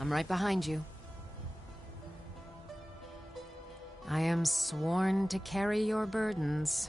I'm right behind you. I am sworn to carry your burdens.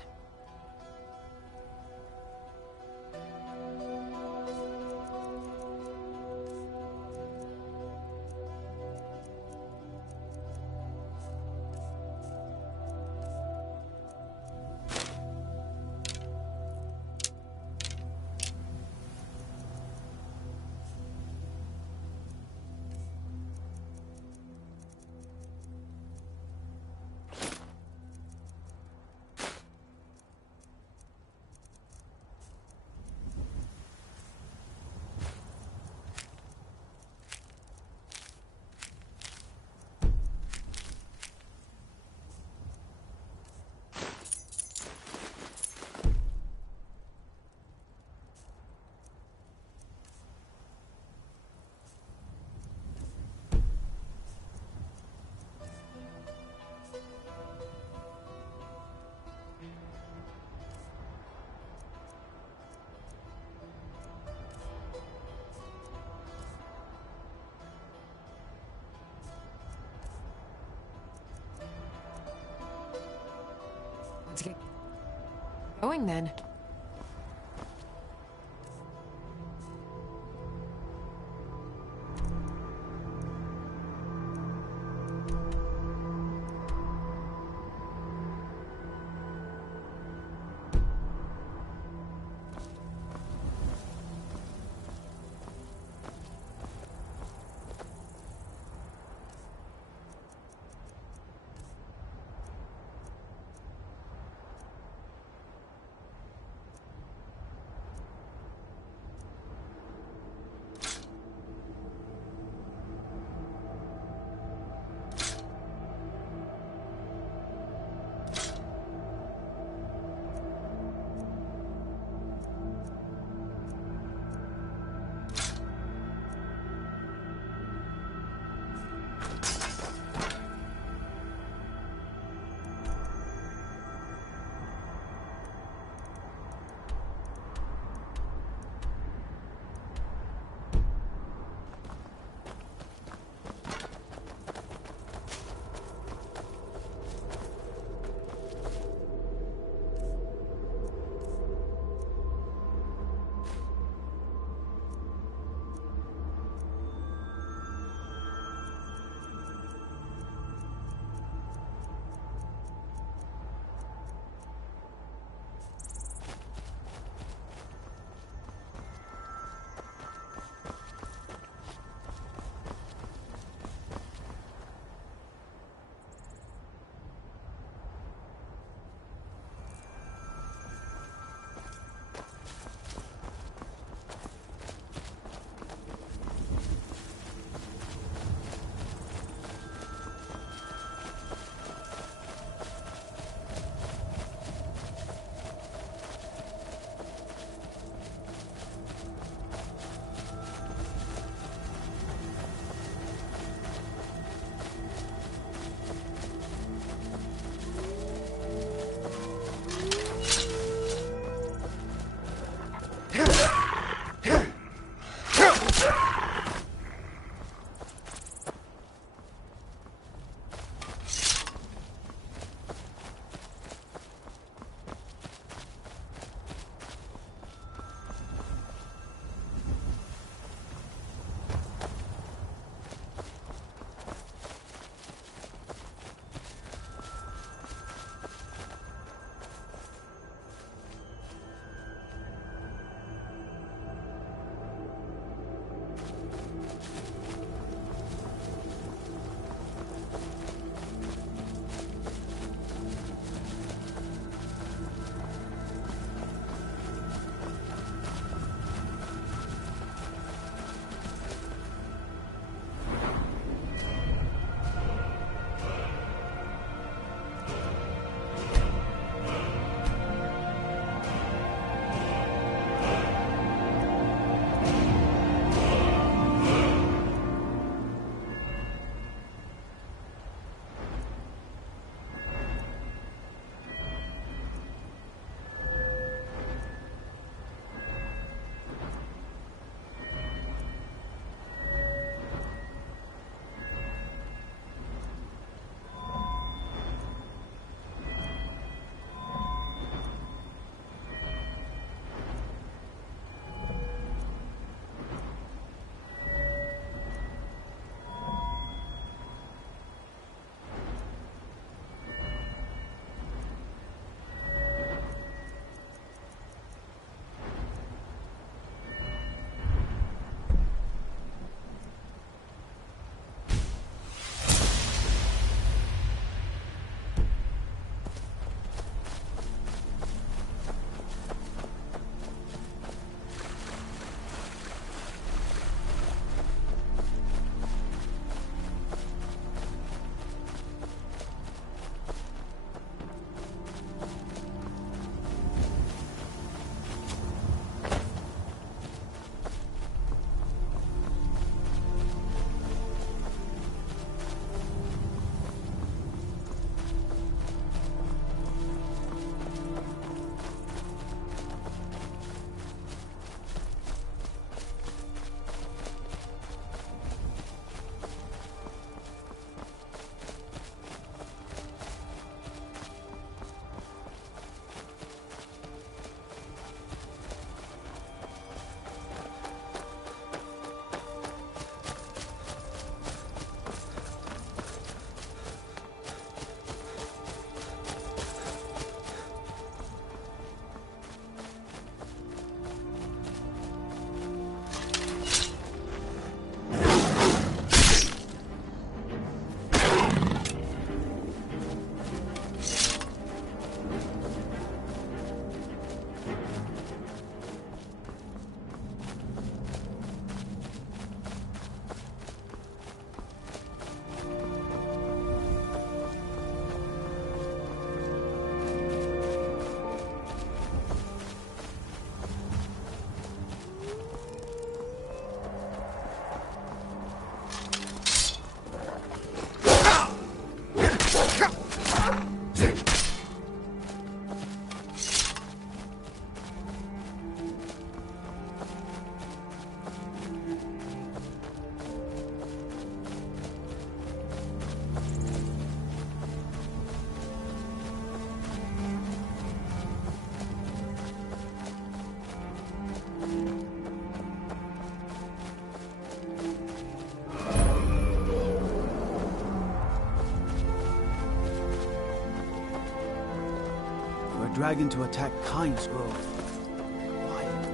Let's get going then. dragon to attack Kyne's Grove. Why?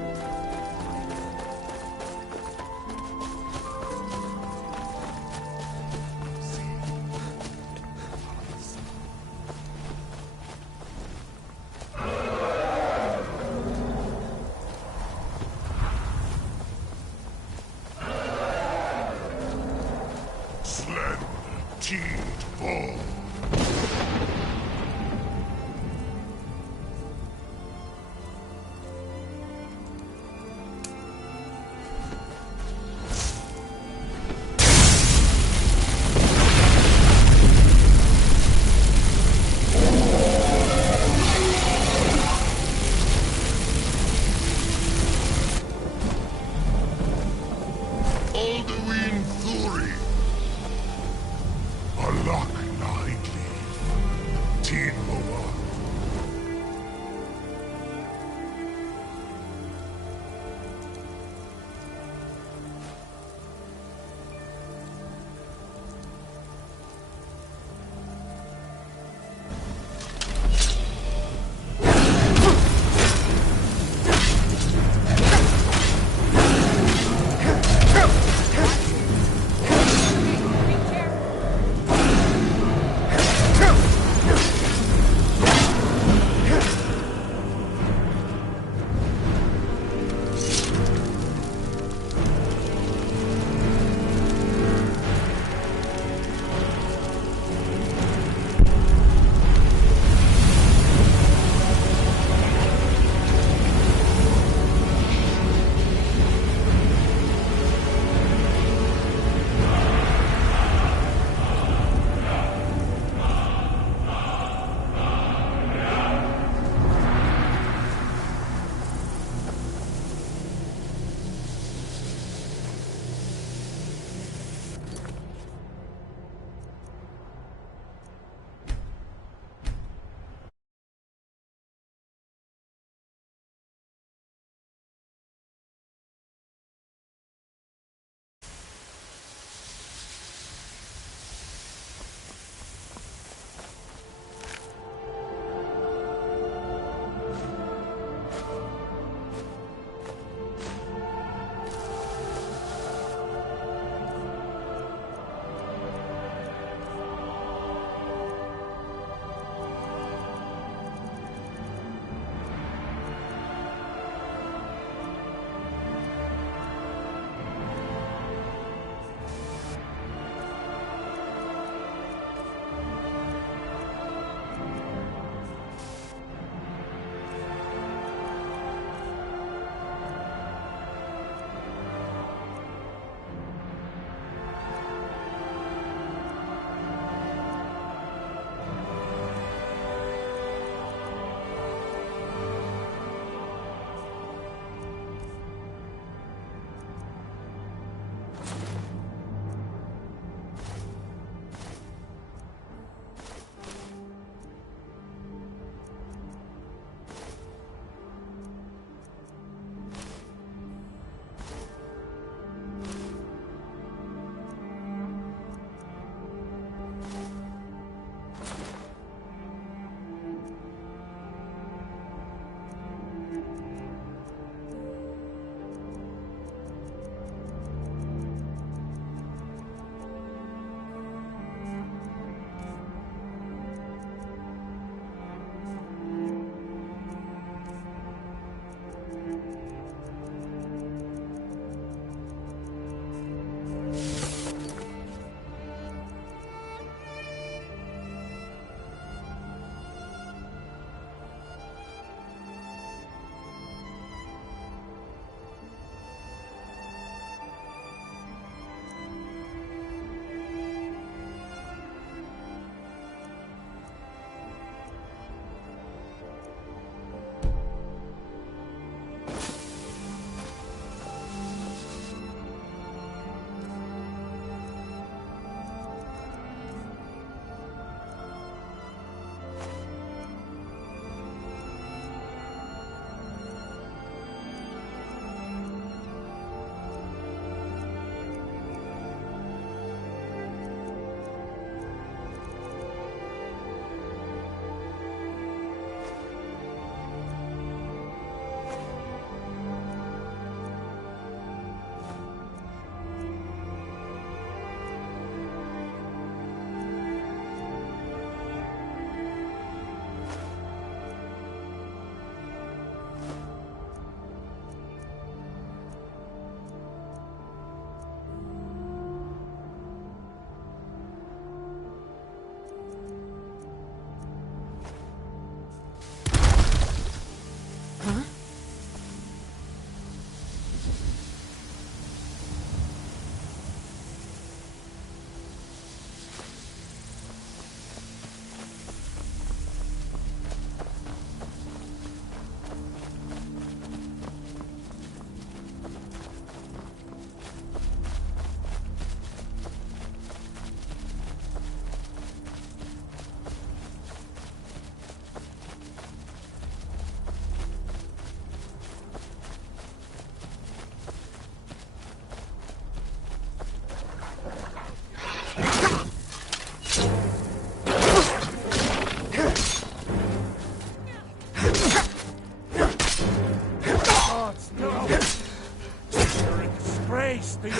to your...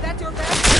That's your best?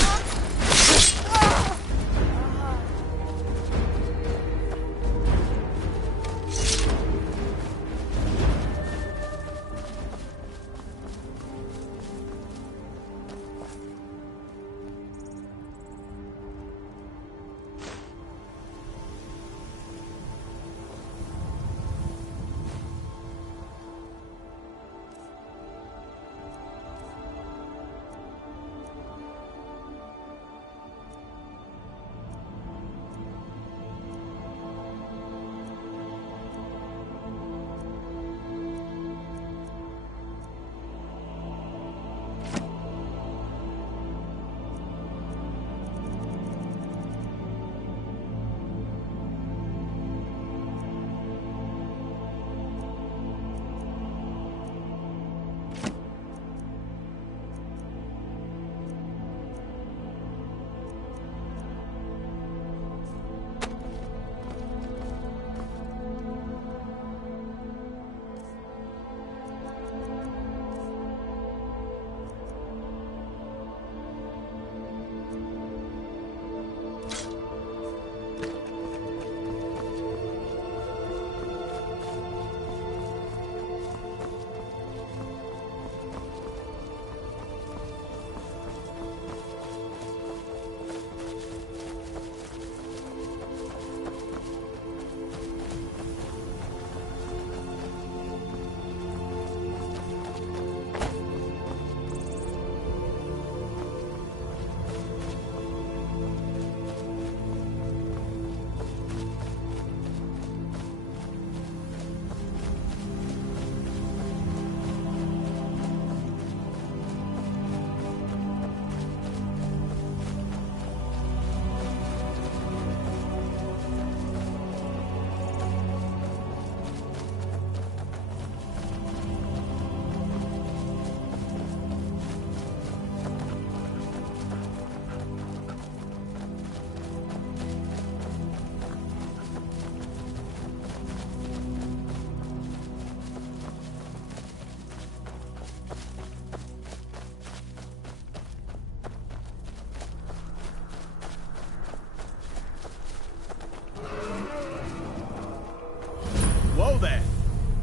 Whoa there!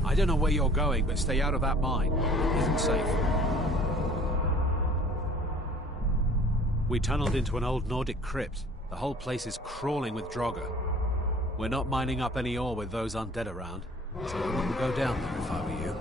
I don't know where you're going, but stay out of that mine. It isn't safe. We tunneled into an old Nordic crypt. The whole place is crawling with Draugr. We're not mining up any ore with those undead around, so I wouldn't go down there if I were you.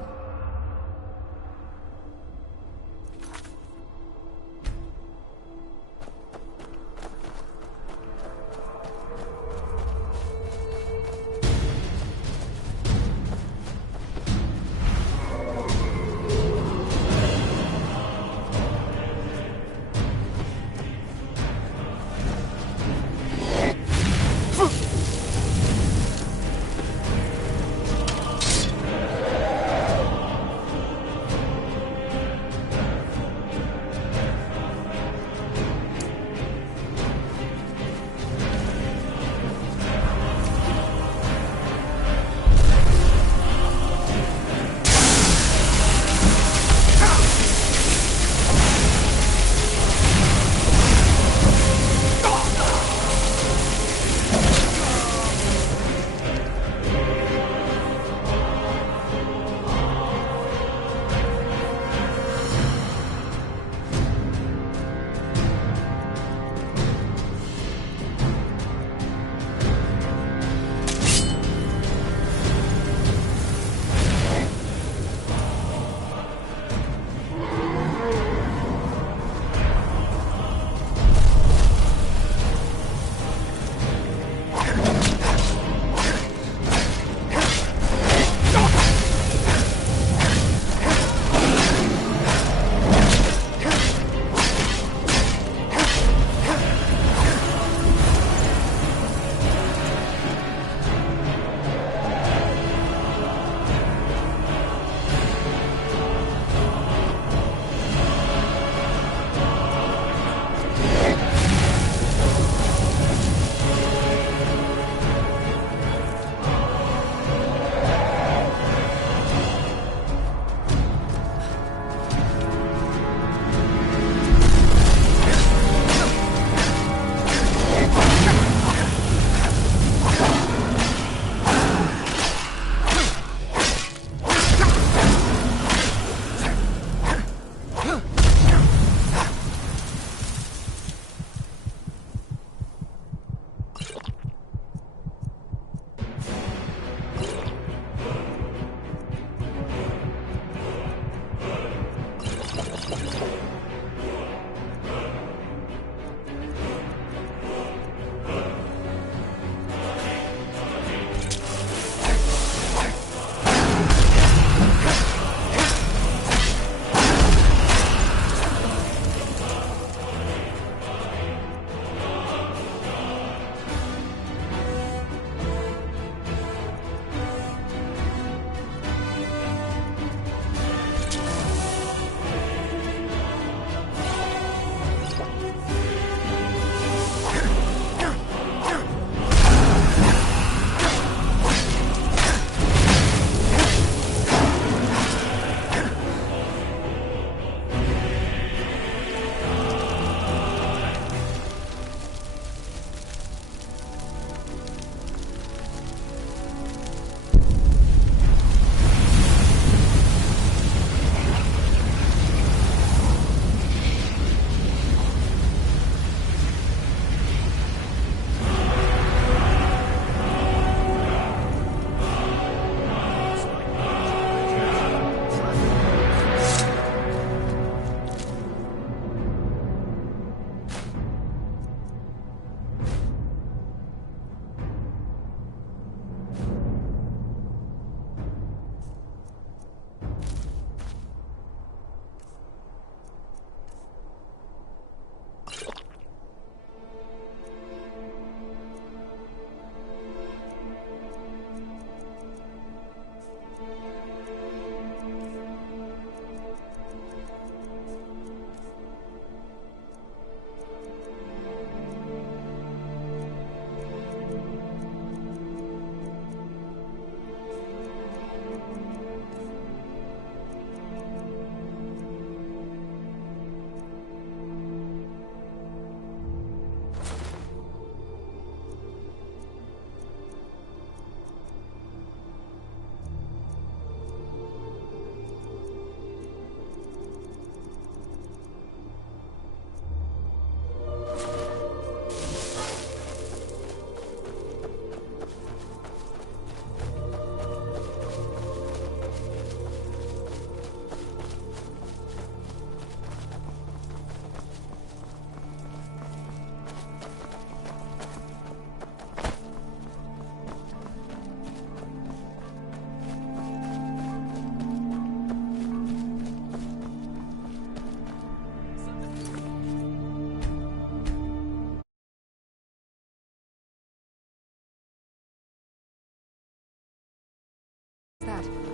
that?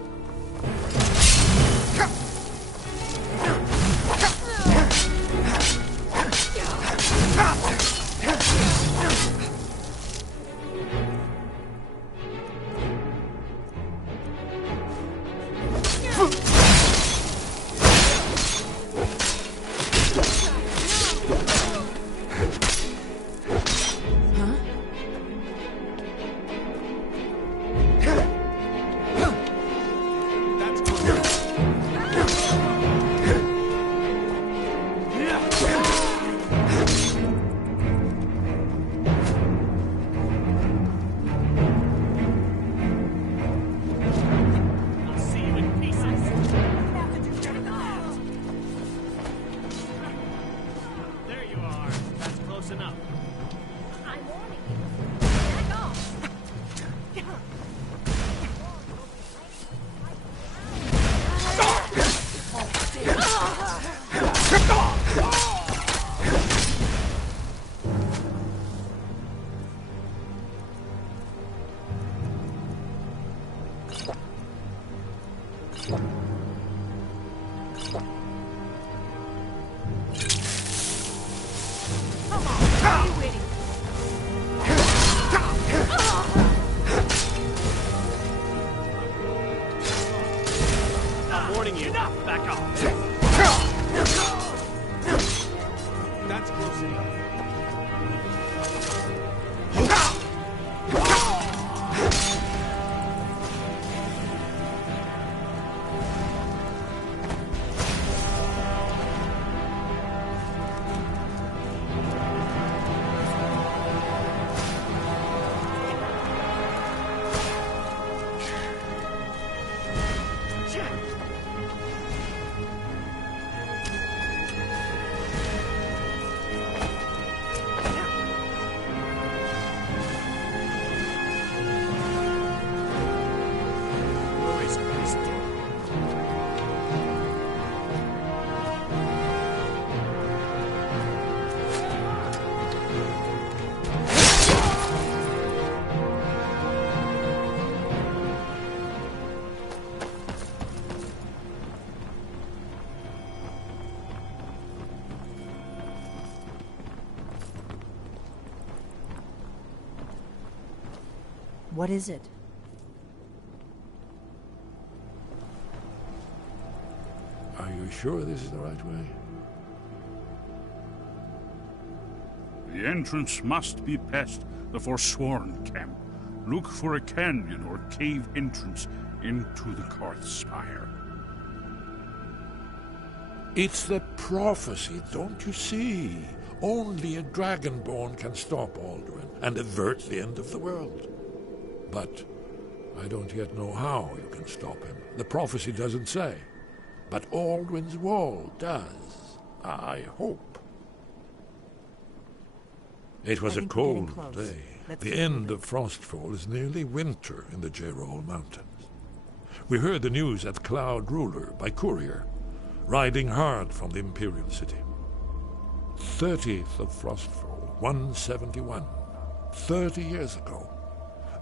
What is it? Are you sure this is the right way? The entrance must be past the Forsworn camp. Look for a canyon or cave entrance into the Karth Spire. It's the prophecy, don't you see? Only a dragonborn can stop Alduin and avert the end of the world. But I don't yet know how you can stop him. The prophecy doesn't say. But Alduin's wall does. I hope. It was a cold day. The end of Frostfall is nearly winter in the Jerall Mountains. We heard the news at Cloud Ruler by courier, riding hard from the Imperial City. 30th of Frostfall, 171. 30 years ago.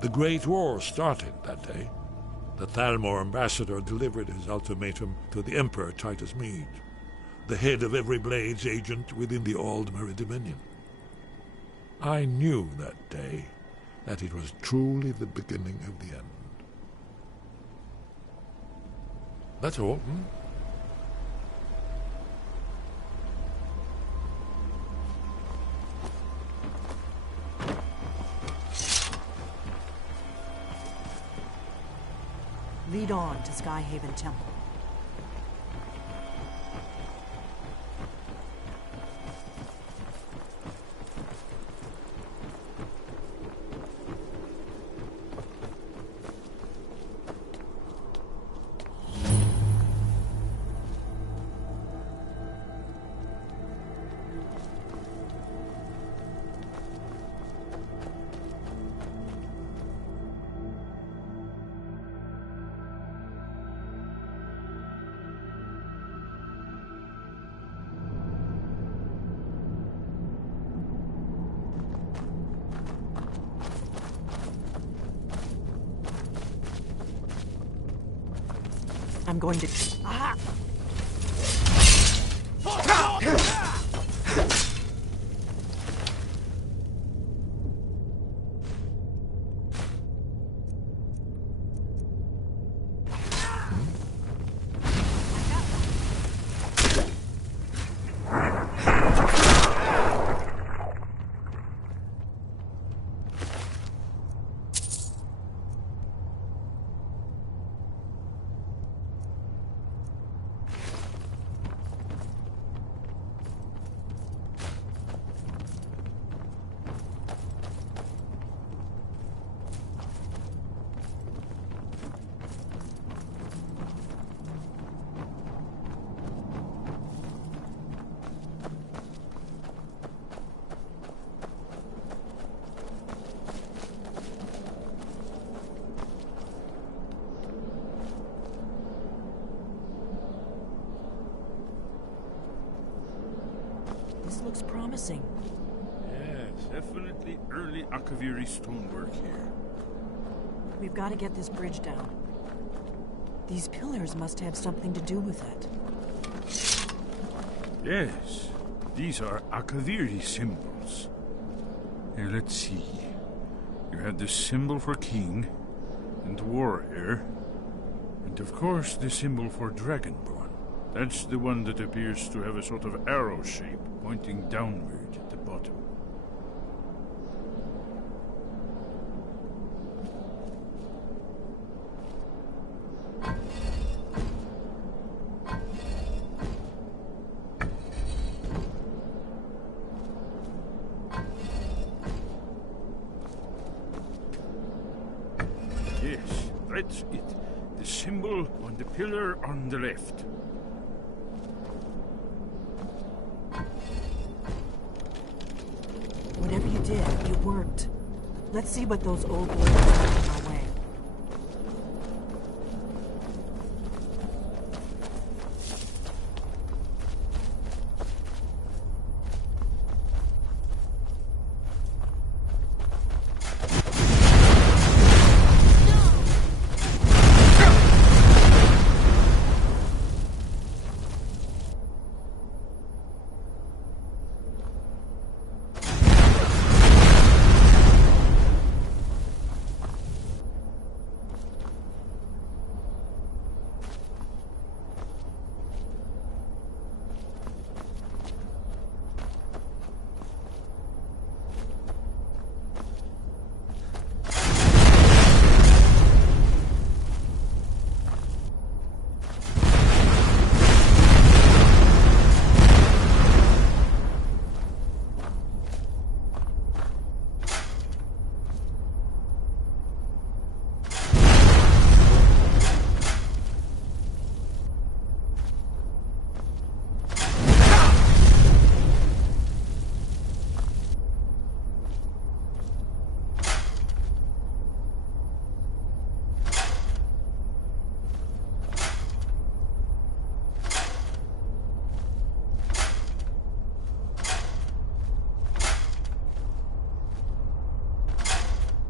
The Great War started that day. The Thalmor ambassador delivered his ultimatum to the Emperor Titus Mede, the head of every Blades agent within the Aldmeri Dominion. I knew that day that it was truly the beginning of the end. That's all, Lead on to Skyhaven Temple. I'm going to... Ah! This looks promising. Yes, definitely early Akaviri stonework here. We've got to get this bridge down. These pillars must have something to do with it. Yes, these are Akaviri symbols. Here, let's see. You had the symbol for king, and warrior, and of course the symbol for dragonborn. That's the one that appears to have a sort of arrow shape pointing downward at the bottom. Yes, that's it. The symbol on the pillar on the left. Whatever you did, it worked. Let's see what those old boys have in our way.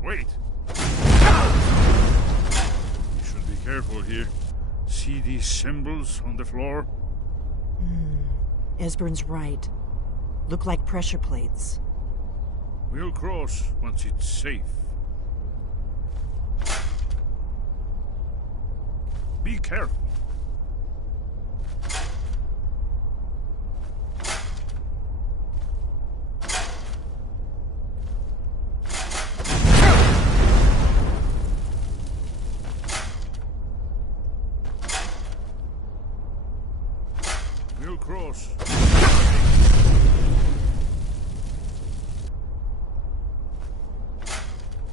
Wait! You should be careful here. See these symbols on the floor? Esbern's right. Look like pressure plates. We'll cross once it's safe. Be careful. We'll cross.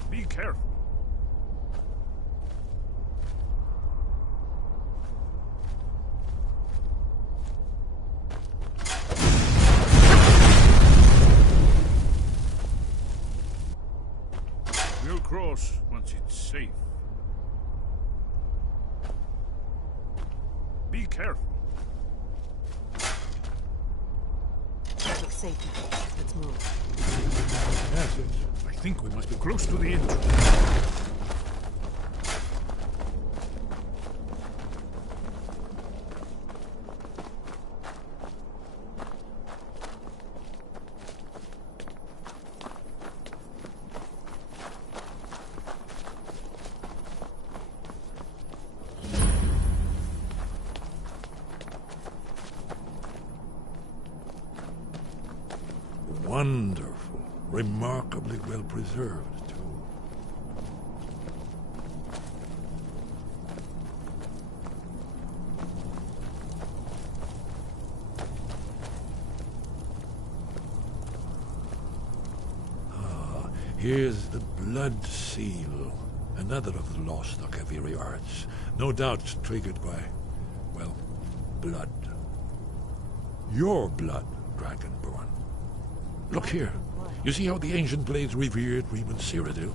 Be careful. We'll cross once it's safe. Be careful. Looks safe now. Let's move. Yes, I think we must be close to the entrance. Wonderful. Remarkably well preserved, too. Here's the blood seal, another of the lost Akaviri arts, no doubt triggered by, well, blood. Your blood, Dragonborn. Look here. You see how the ancient blades revered Reman Cyrodiil?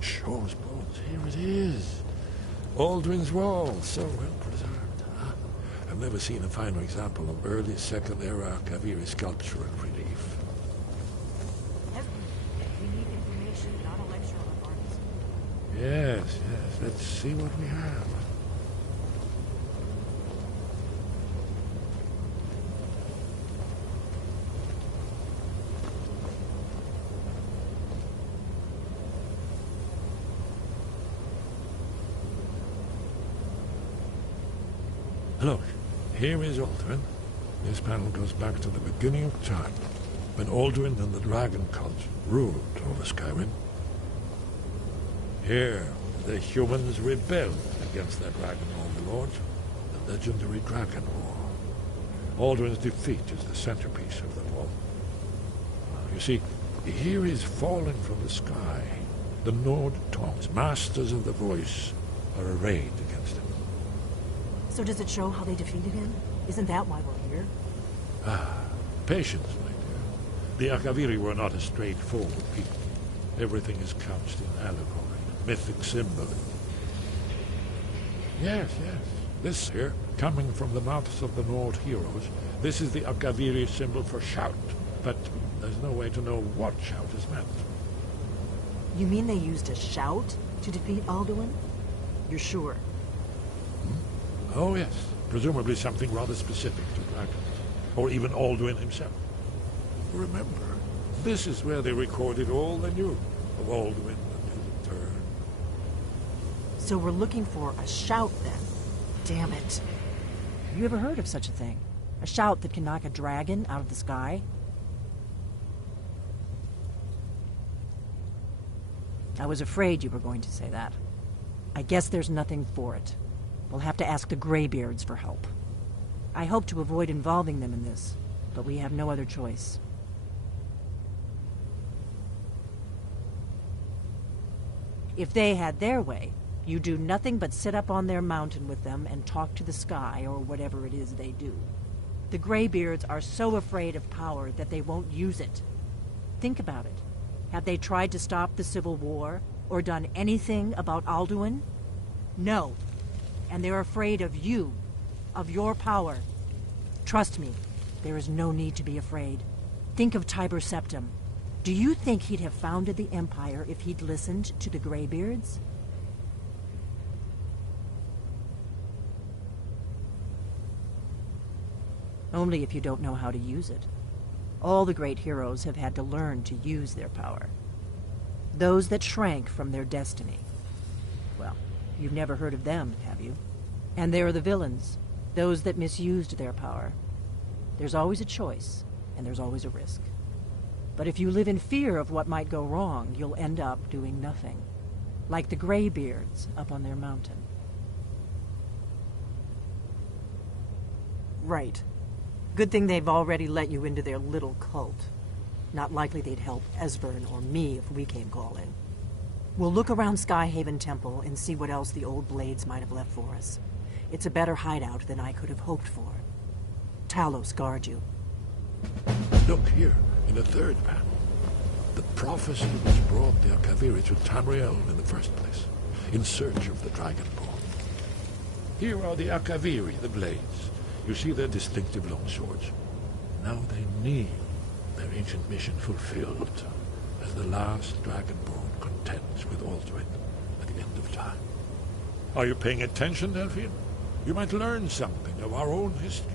Shaw's bones, here it is. Aldrin's Wall, so well preserved. Huh? I've never seen a finer example of early Second Era Kaviri sculpture and relief. We need information, not a lecture on artists. Yes, let's see what we have. Look, here is Aldrin. This panel goes back to the beginning of time, when Aldrin and the Dragon Cult ruled over Skyrim. Here, the humans rebelled against their dragon overlord, the legendary Dragon War. Aldrin's defeat is the centerpiece of the wall. You see, here is falling from the sky. The Nord Tongs, masters of the voice, are arrayed against him. So does it show how they defeated him? Isn't that why we're here? Patience, my dear. The Akaviri were not a straightforward people. Everything is couched in allegory, mythic symbolism. Yes. This here, coming from the mouths of the Nord heroes, this is the Akaviri symbol for shout. But there's no way to know what shout is meant. You mean they used a shout to defeat Alduin? You're sure? Oh, yes. Presumably something rather specific to dragons. Or even Alduin himself. Remember, this is where they recorded all they knew of Alduin and his return. So we're looking for a shout, then. Damn it. Have you ever heard of such a thing? A shout that can knock a dragon out of the sky? I was afraid you were going to say that. I guess there's nothing for it. We'll have to ask the Greybeards for help. I hope to avoid involving them in this, but we have no other choice. If they had their way, you do nothing but sit up on their mountain with them and talk to the sky or whatever it is they do. The Greybeards are so afraid of power that they won't use it. Think about it. Have they tried to stop the Civil War? or done anything about Alduin? No. And they're afraid of you, of your power. Trust me, there is no need to be afraid. Think of Tiber Septim. Do you think he'd have founded the Empire if he'd listened to the Greybeards? Only if you don't know how to use it. All the great heroes have had to learn to use their power. Those that shrank from their destiny. Well, you've never heard of them, have you? And there are the villains, those that misused their power. There's always a choice, and there's always a risk. But if you live in fear of what might go wrong, you'll end up doing nothing. Like the Greybeards up on their mountain. Right. Good thing they've already let you into their little cult. Not likely they'd help Esbern or me if we came calling. We'll look around Skyhaven Temple and see what else the old blades might have left for us. It's a better hideout than I could have hoped for. Talos guard you. Look here, in the third panel. The prophecy which brought the Akaviri to Tamriel in the first place, in search of the Dragonborn. Here are the Akaviri, the blades. You see their distinctive long swords. Now they kneel, their ancient mission fulfilled, as the last Dragonborn contends with Alduin at the end of time. Are you paying attention, Delphian? You might learn something of our own history.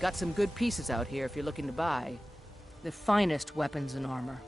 Got some good pieces out here if you're looking to buy. The finest weapons and armor.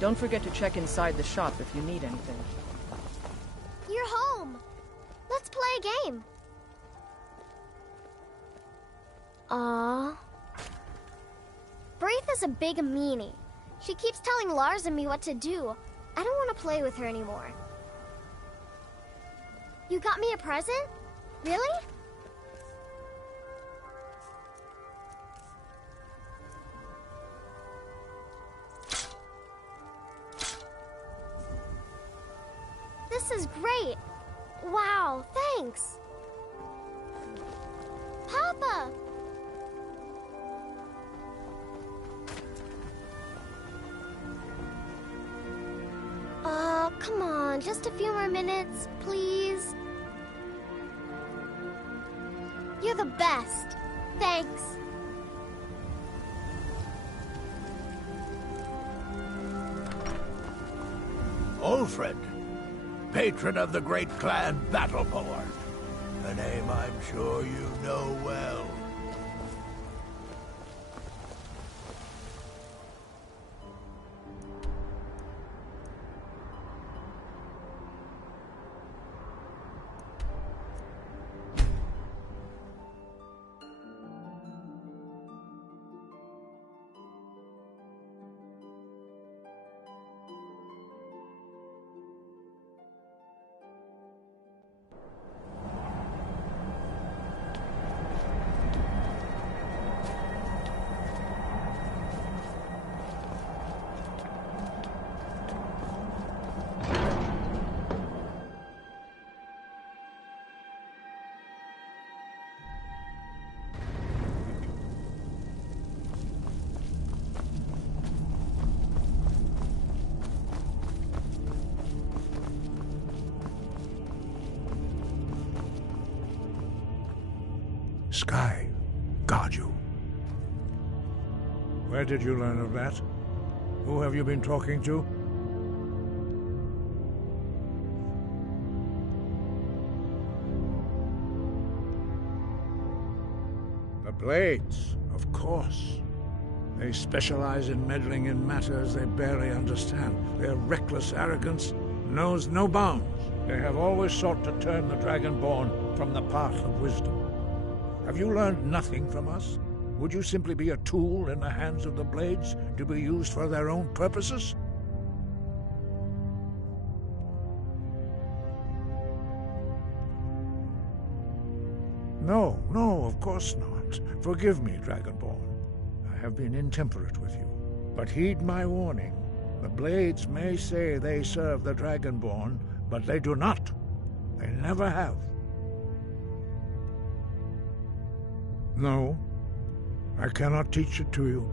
Don't forget to check inside the shop if you need anything. You're home! Let's play a game! Aww. Braith is a big meanie. She keeps telling Lars and me what to do. I don't want to play with her anymore. You got me a present? Really? This is great! Wow, thanks! Papa! Come on, just a few more minutes, please. You're the best. Thanks. Ulfred, patron of the great clan Battleborn. A name I'm sure you know well. Sky, guard you. Where did you learn of that? Who have you been talking to? The Blades, of course. They specialize in meddling in matters they barely understand. Their reckless arrogance knows no bounds. They have always sought to turn the Dragonborn from the path of wisdom. Have you learned nothing from us? Would you simply be a tool in the hands of the Blades to be used for their own purposes? No, of course not. Forgive me, Dragonborn. I have been intemperate with you. But heed my warning. The Blades may say they serve the Dragonborn, but they do not. They never have. No, I cannot teach it to you,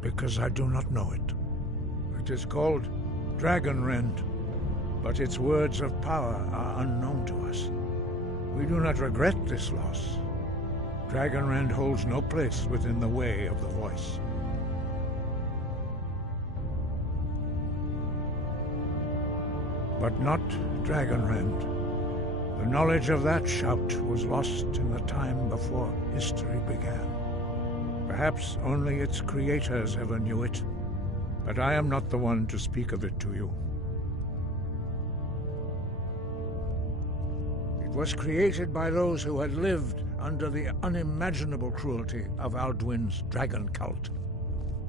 because I do not know it. It is called Dragonrend, but its words of power are unknown to us. We do not regret this loss. Dragonrend holds no place within the way of the voice. But not Dragonrend. The knowledge of that shout was lost in the time before history began. Perhaps only its creators ever knew it, but I am not the one to speak of it to you. It was created by those who had lived under the unimaginable cruelty of Alduin's dragon cult.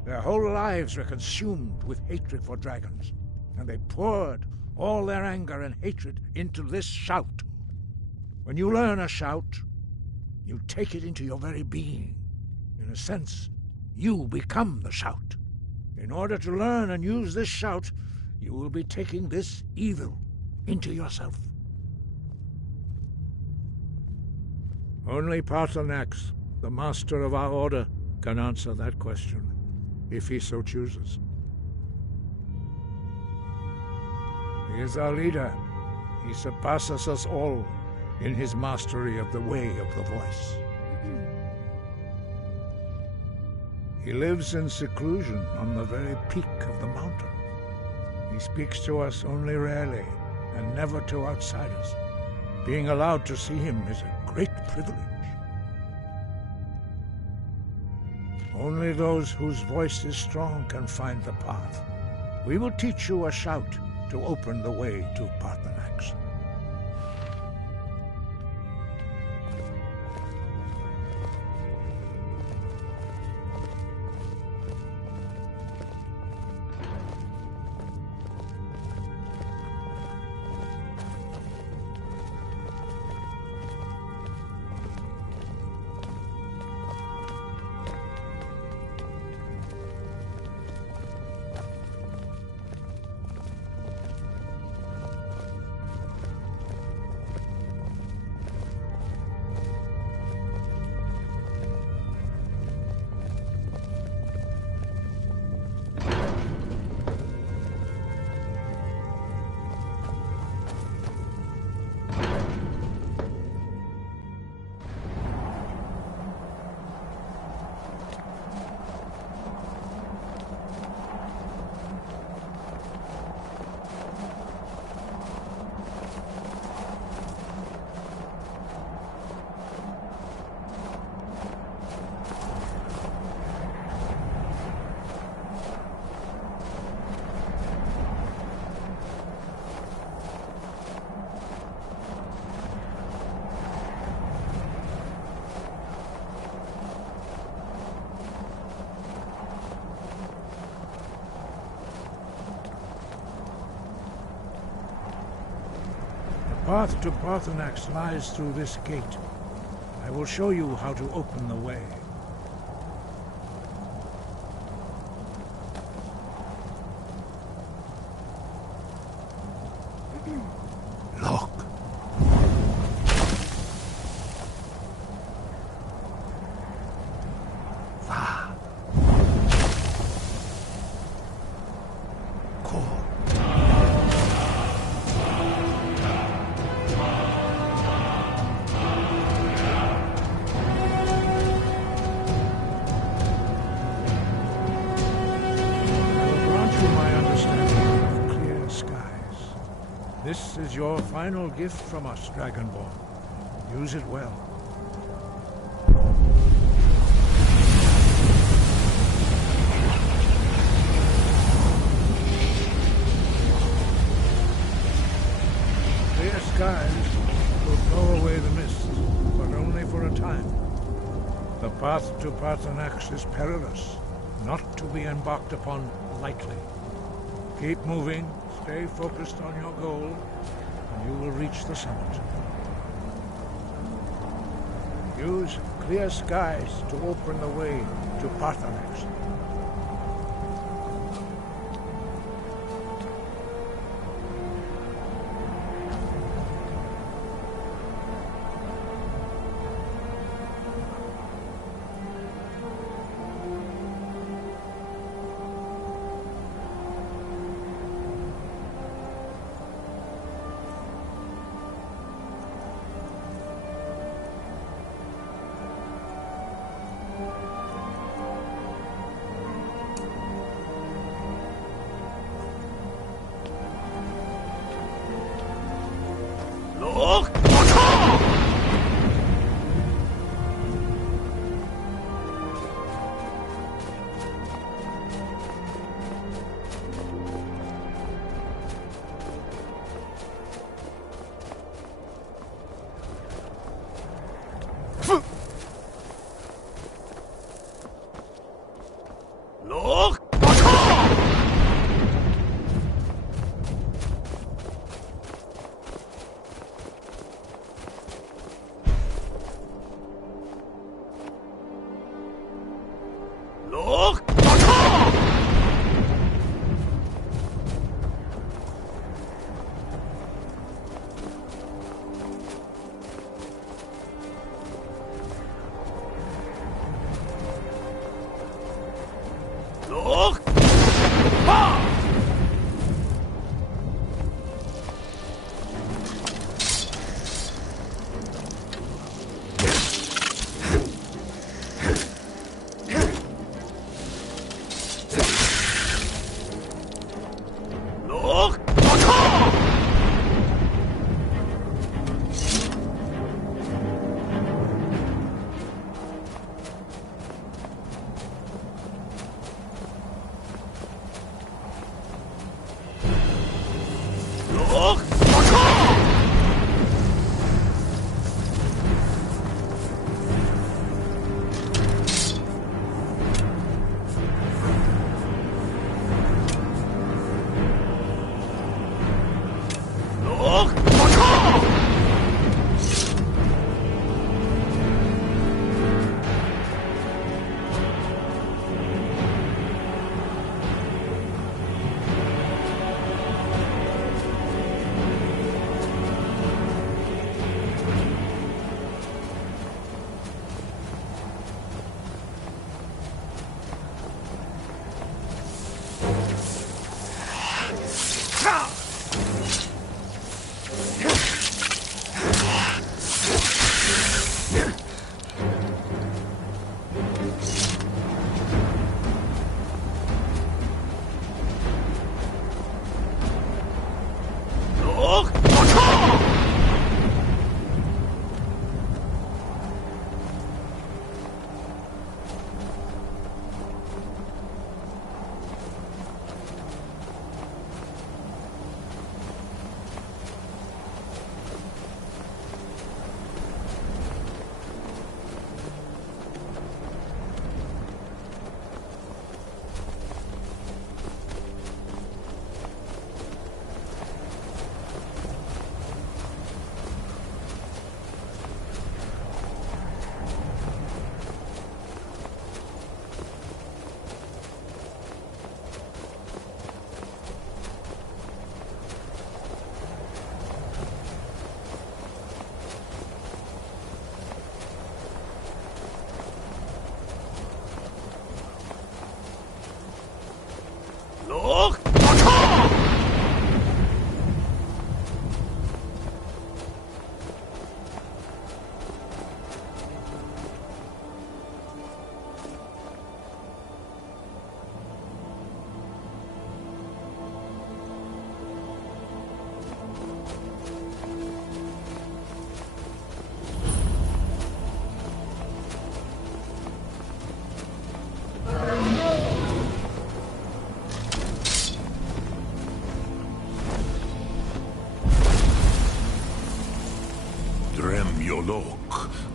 Their whole lives were consumed with hatred for dragons, and they poured all their anger and hatred into this shout. When you learn a shout, you take it into your very being. In a sense, you become the shout. In order to learn and use this shout, you will be taking this evil into yourself. Only Paarthurnax, the master of our order, can answer that question, if he so chooses. He is our leader. He surpasses us all in his mastery of the way of the voice. He lives in seclusion on the very peak of the mountain. He speaks to us only rarely, and never to outsiders. Being allowed to see him is a great privilege. Only those whose voice is strong can find the path. We will teach you a shout to open the way to Paarthurnax. The path to Paarthurnax lies through this gate. I will show you how to open the way. Look. Va. Call. This is your final gift from us, Dragonborn. Use it well. Clear skies will blow away the mist, but only for a time. The path to Paarthurnax is perilous, not to be embarked upon lightly. Keep moving. Stay focused on your goal, and you will reach the summit. Use clear skies to open the way to Paarthurnax.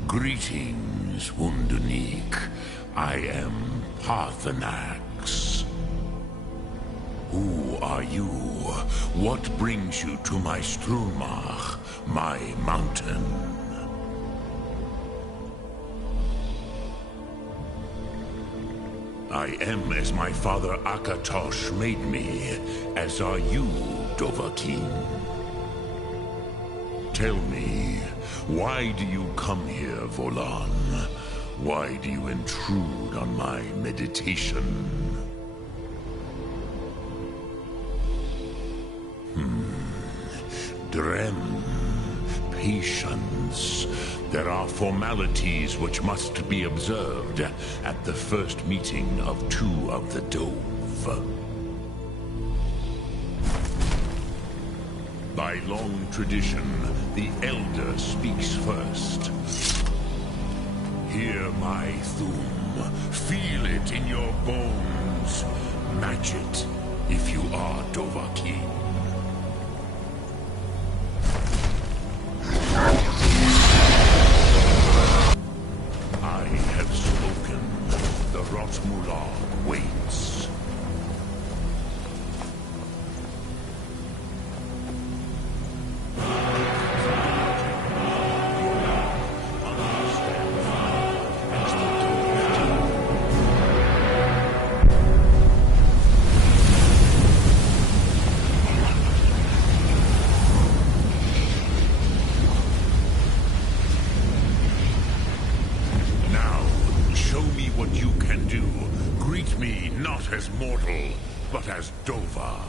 Greetings, Wunderneek. I am Parthenax. Who are you? What brings you to my Strunmach, my mountain? I am as my father Akatosh made me, as are you, Dovahkiin. Tell me, why do you come here, Volan? Why do you intrude on my meditation? Drem, patience. There are formalities which must be observed at the first meeting of two of the Dove. By long tradition, the Elder speaks first. Hear my Thum. Feel it in your bones. Match it if you are Dovahkiin. I have spoken. The Rotmulan waits. As mortal, but as Dova.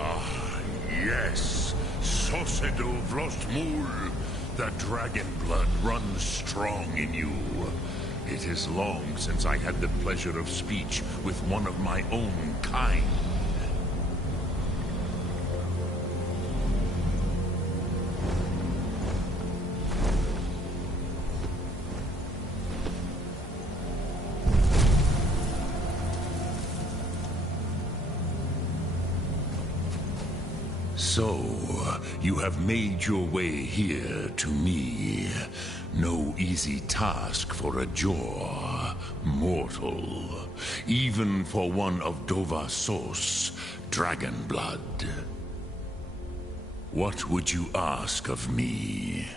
Ah, yes, Sosedo Vrostmul. The dragon blood runs strong in you. It is long since I had the pleasure of speech with one of my own kind. So, you have made your way here to me. No easy task for a Jor mortal, even for one of Dovasos, dragon blood. What would you ask of me?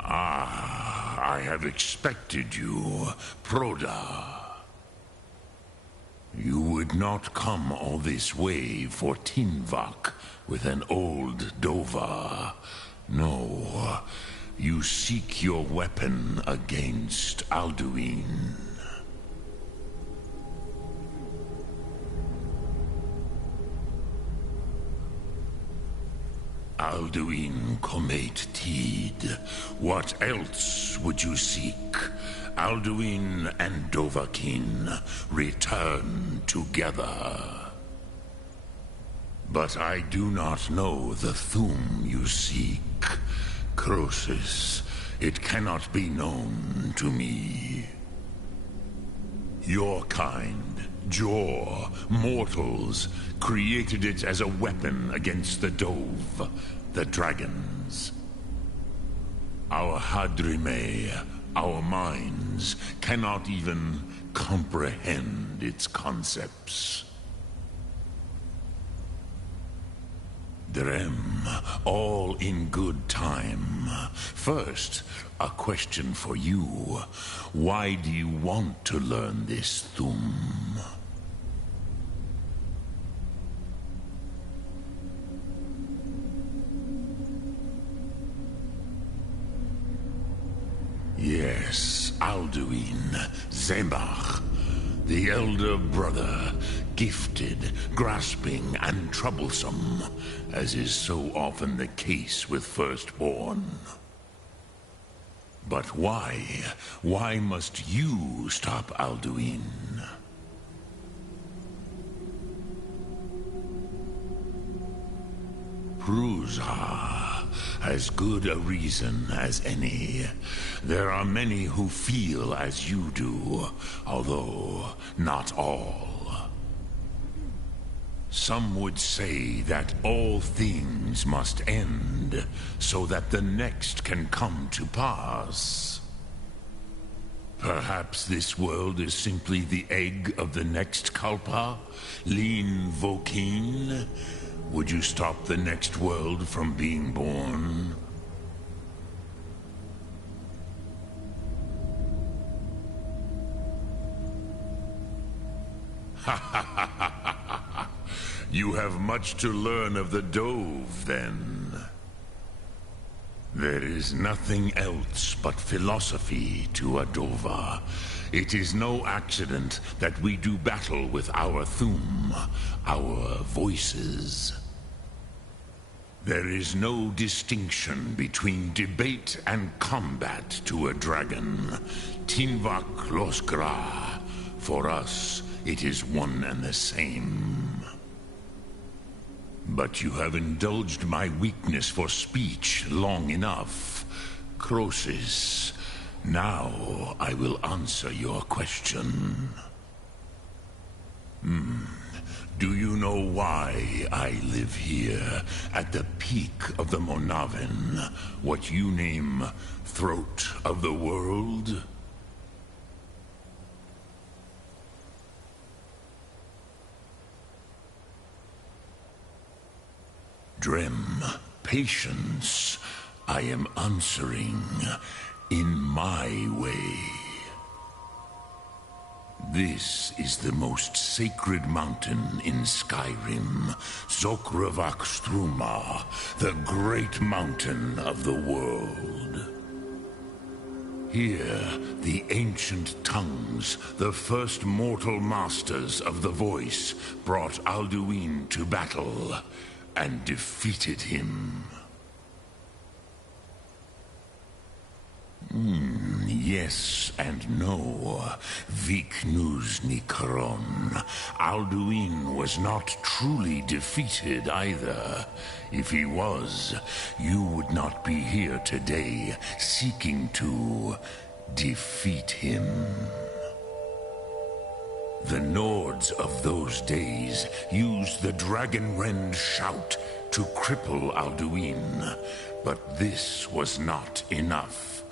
I have expected you, Proda. You would not come all this way for Tinvak with an old Dova. No, you seek your weapon against Alduin. Alduin Comate Tid. What else would you seek? Alduin and Dovahkiin return together. But I do not know the Thum you seek. Croesus, it cannot be known to me. Your kind, Jor, mortals, created it as a weapon against the Dove, the dragons. Our Hadrime, our minds, cannot even comprehend its concepts. Drem, all in good time. First, a question for you. Why do you want to learn this Thum? Yes, Alduin, Zemach, the elder brother, gifted, grasping, and troublesome, as is so often the case with firstborn. But why? Why must you stop Alduin? Prusa, as good a reason as any. There are many who feel as you do, although not all. Some would say that all things must end, so that the next can come to pass. Perhaps this world is simply the egg of the next Kalpa, Lin Vokin. Would you stop the next world from being born? Ha ha ha ha ha! You have much to learn of the Dove, then. There is nothing else but philosophy to a Dova. It is no accident that we do battle with our Thum, our voices. There is no distinction between debate and combat to a dragon. Tinvak Losgra. For us, it is one and the same. But you have indulged my weakness for speech long enough. Croesus, now I will answer your question. Do you know why I live here, at the peak of the Monavin, what you name Throat of the World? Drem, patience. I am answering in my way. This is the most sacred mountain in Skyrim, Zokravak Struma, the great mountain of the world. Here, the ancient tongues, the first mortal masters of the voice, brought Alduin to battle and defeated him. Yes and no. Viknus Nikaron. Alduin was not truly defeated either. If he was, you would not be here today seeking to defeat him. The Nords of those days used the Dragonrend shout to cripple Alduin, but this was not enough.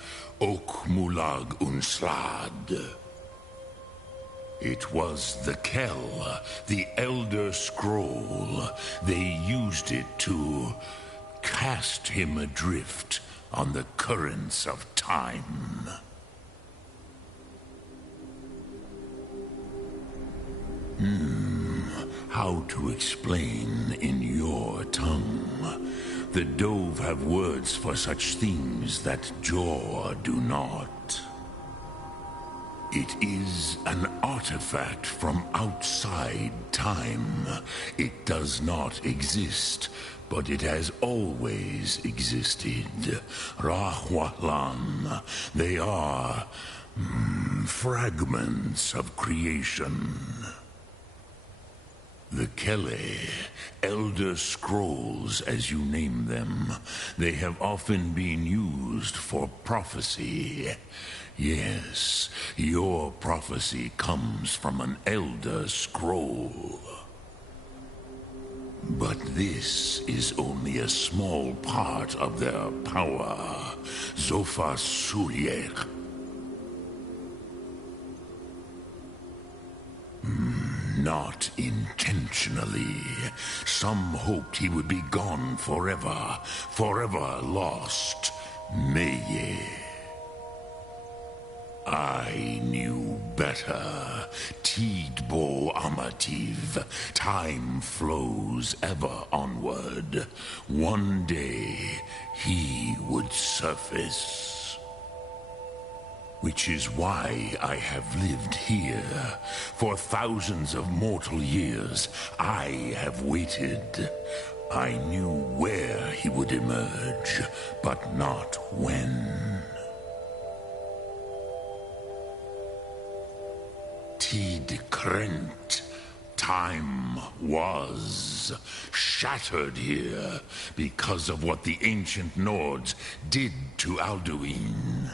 Ok Mulag Unslad. It was the Kell, the Elder Scroll. They used it to cast him adrift on the currents of time. How to explain in your tongue? The Dove have words for such things that Jor do not. It is an artifact from outside time. It does not exist, but it has always existed. Rahwalan. They are fragments of creation. The Kele, Elder Scrolls as you name them, they have often been used for prophecy. Yes, your prophecy comes from an Elder Scroll. But this is only a small part of their power. Zofa Suryek. Not intentionally. Some hoped he would be gone forever, forever lost. Meye. I knew better. Tidbo Amativ. Time flows ever onward. One day, he would surface. Which is why I have lived here. For thousands of mortal years, I have waited. I knew where he would emerge, but not when. Tid Krent. Time was shattered here because of what the ancient Nords did to Alduin.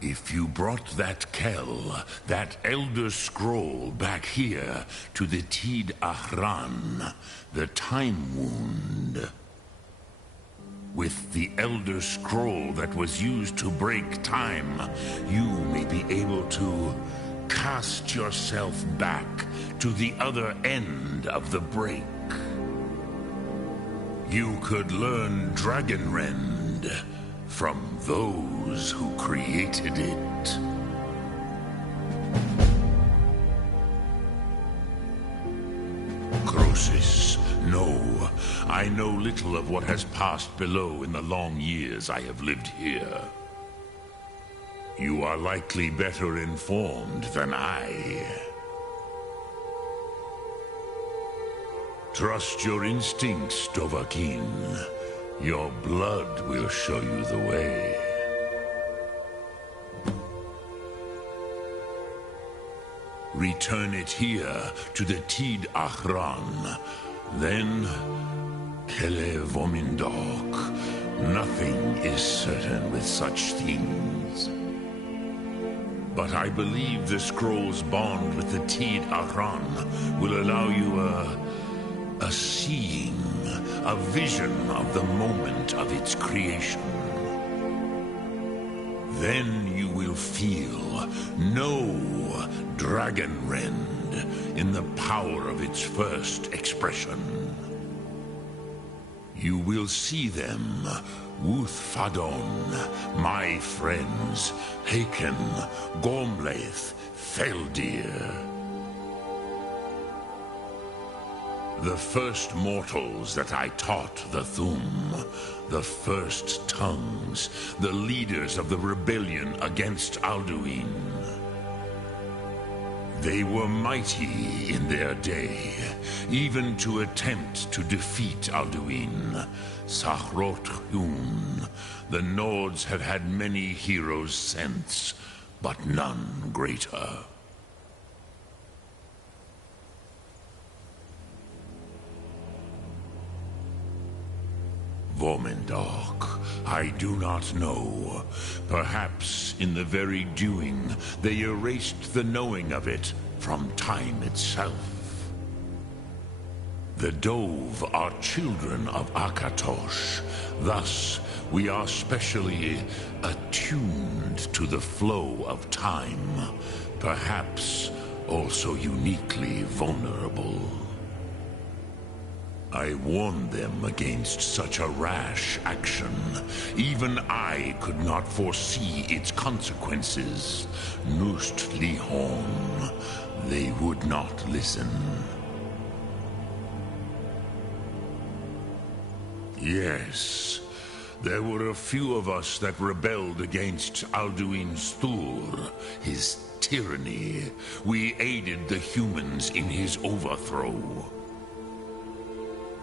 If you brought that Kell, that Elder Scroll back here to the Tid Ahran, the Time Wound, with the Elder Scroll that was used to break time, you may be able to cast yourself back to the other end of the break. You could learn Dragonrend from those who created it. Croesus, no. I know little of what has passed below in the long years I have lived here. You are likely better informed than I. Trust your instincts, Dovahkiin. Your blood will show you the way. Return it here to the Tid Ahran. Then, Kele Vomindok. Nothing is certain with such things. But I believe the scroll's bond with the Tid Ahran will allow you a seeing, a vision of the moment of its creation. Then you will feel, know Dragonrend in the power of its first expression. You will see them, Wuthfadon, my friends, Haken, Gormlaith, Feldir. The first mortals that I taught the Thum, the first tongues, the leaders of the rebellion against Alduin. They were mighty in their day, even to attempt to defeat Alduin. Sahrot Hun, the Nords have had many heroes since, but none greater. Vormendok, I do not know. Perhaps in the very doing, they erased the knowing of it from time itself. The Dove are children of Akatosh. Thus, we are specially attuned to the flow of time. Perhaps also uniquely vulnerable. I warned them against such a rash action. Even I could not foresee its consequences. Nust Lihon, they would not listen. Yes, there were a few of us that rebelled against Alduin Stur, his tyranny. We aided the humans in his overthrow.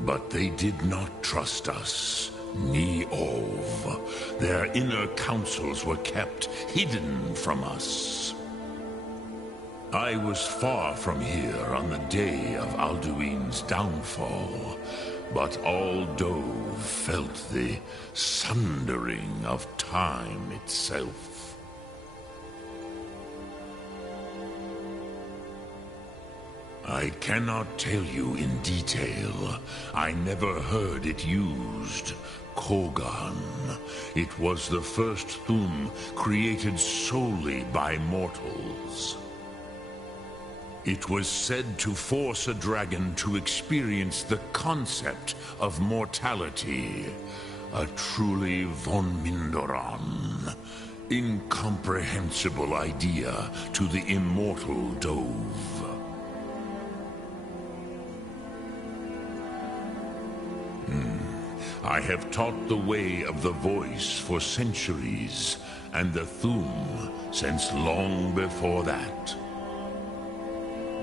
But they did not trust us, ni Ov. Their inner counsels were kept hidden from us. I was far from here on the day of Alduin's downfall, but all Dove felt the sundering of time itself. I cannot tell you in detail. I never heard it used. Kogan. It was the first Thum created solely by mortals. It was said to force a dragon to experience the concept of mortality. A truly von Mindoran. Incomprehensible idea to the immortal Dove. I have taught the way of the voice for centuries, and the Thum since long before that.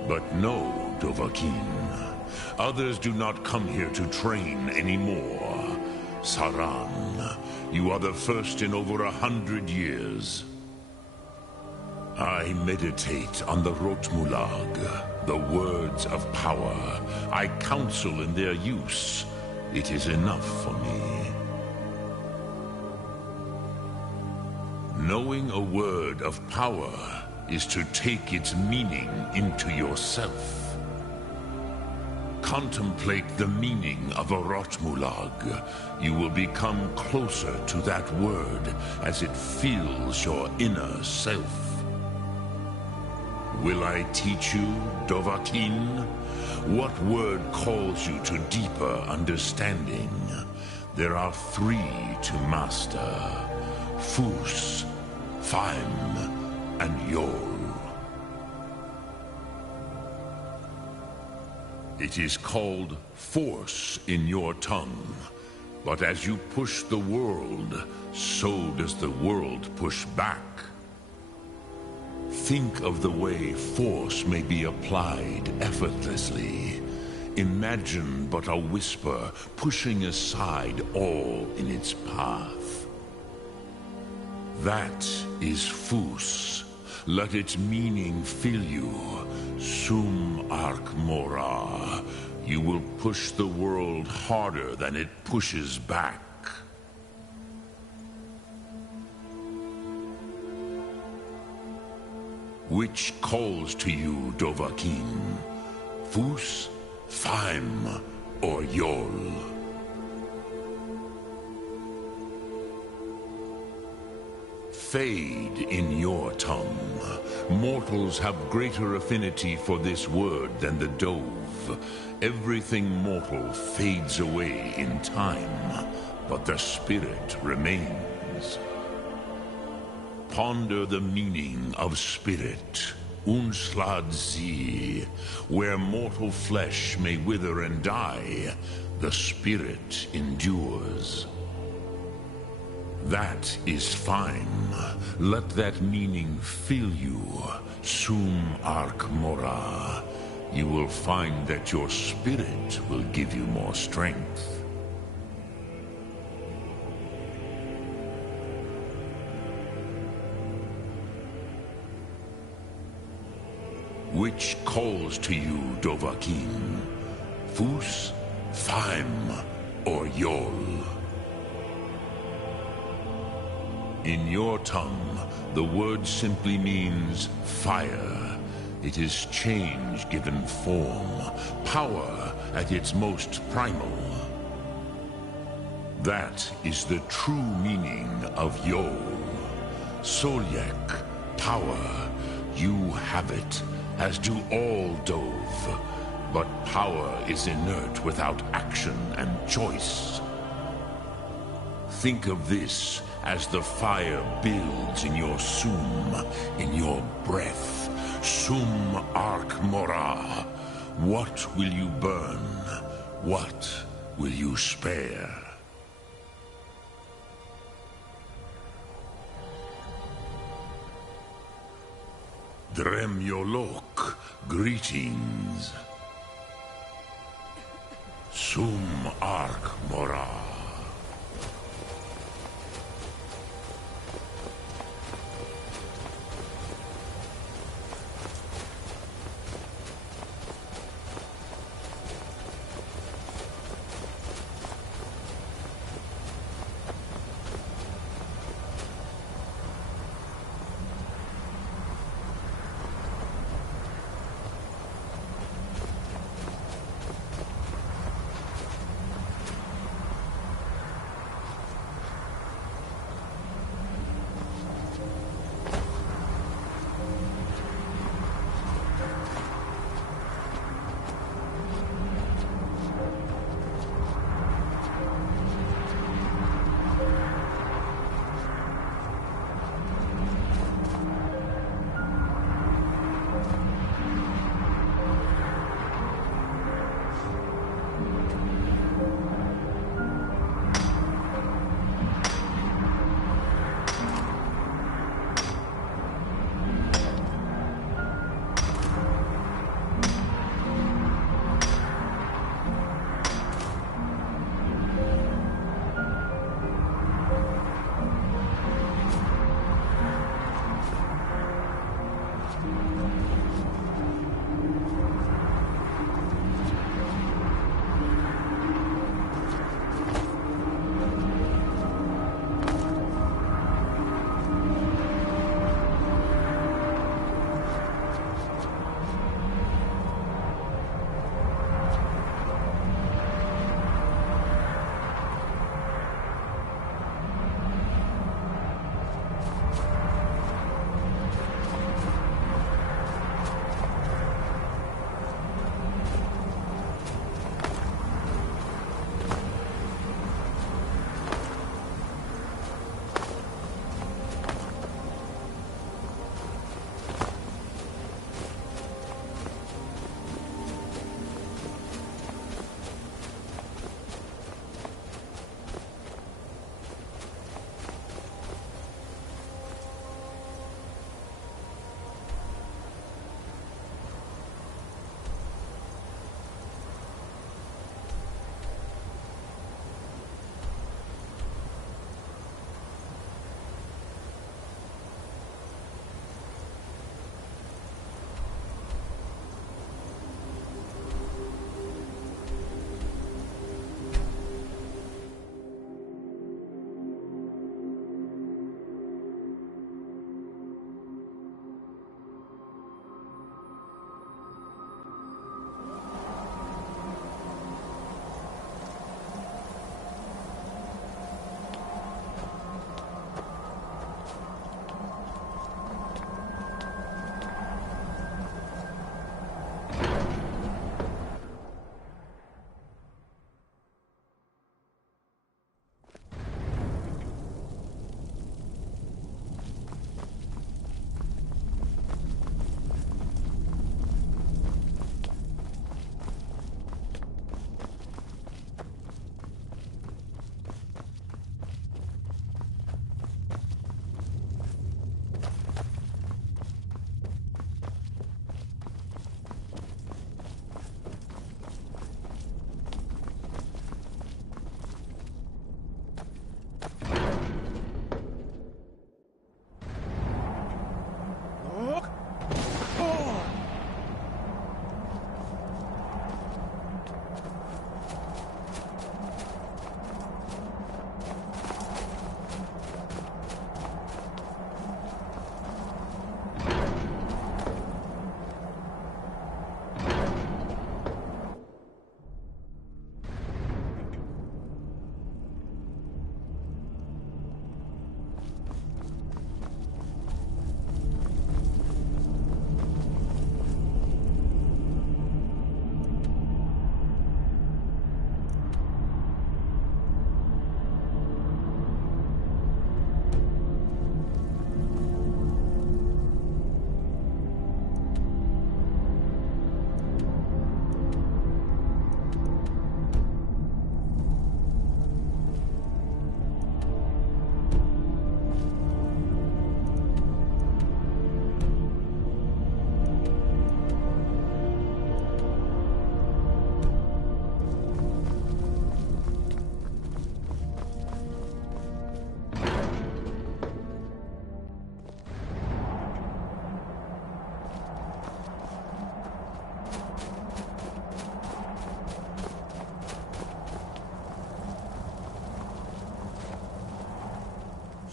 But no, Dovahkiin. Others do not come here to train anymore. Saran, you are the first in over 100 years. I meditate on the Rotmulag, the words of power. I counsel in their use. It is enough for me. Knowing a word of power is to take its meaning into yourself. Contemplate the meaning of a Rotmulag. You will become closer to that word as it fills your inner self. Will I teach you, Dovahkiin? What word calls you to deeper understanding? There are 3 to master. Fus, Faim, and Yol. It is called force in your tongue. But as you push the world, so does the world push back. Think of the way force may be applied effortlessly. Imagine but a whisper pushing aside all in its path. That is Fus. Let its meaning fill you. Sum Ark Mora. You will push the world harder than it pushes back. Which calls to you, Dovahkiin? Fus, Faim, or Yol? Fade in your tongue. Mortals have greater affinity for this word than the Dove. Everything mortal fades away in time, but the spirit remains. Ponder the meaning of spirit, Unslad Zi. Where mortal flesh may wither and die, the spirit endures. That is fine. Let that meaning fill you, Sum Ark Mora. You will find that your spirit will give you more strength. Which calls to you, Dovahkiin? Fus, Faim, or Yol? In your tongue, the word simply means fire. It is change given form, power at its most primal. That is the true meaning of Yo. Solyek, power. You have it, as do all Dove. But power is inert without action and choice. Think of this as the fire builds in your sum, in your breath. Sum arc mora. What will you burn? What will you spare? Dremyolok, greetings. Sum arc mora.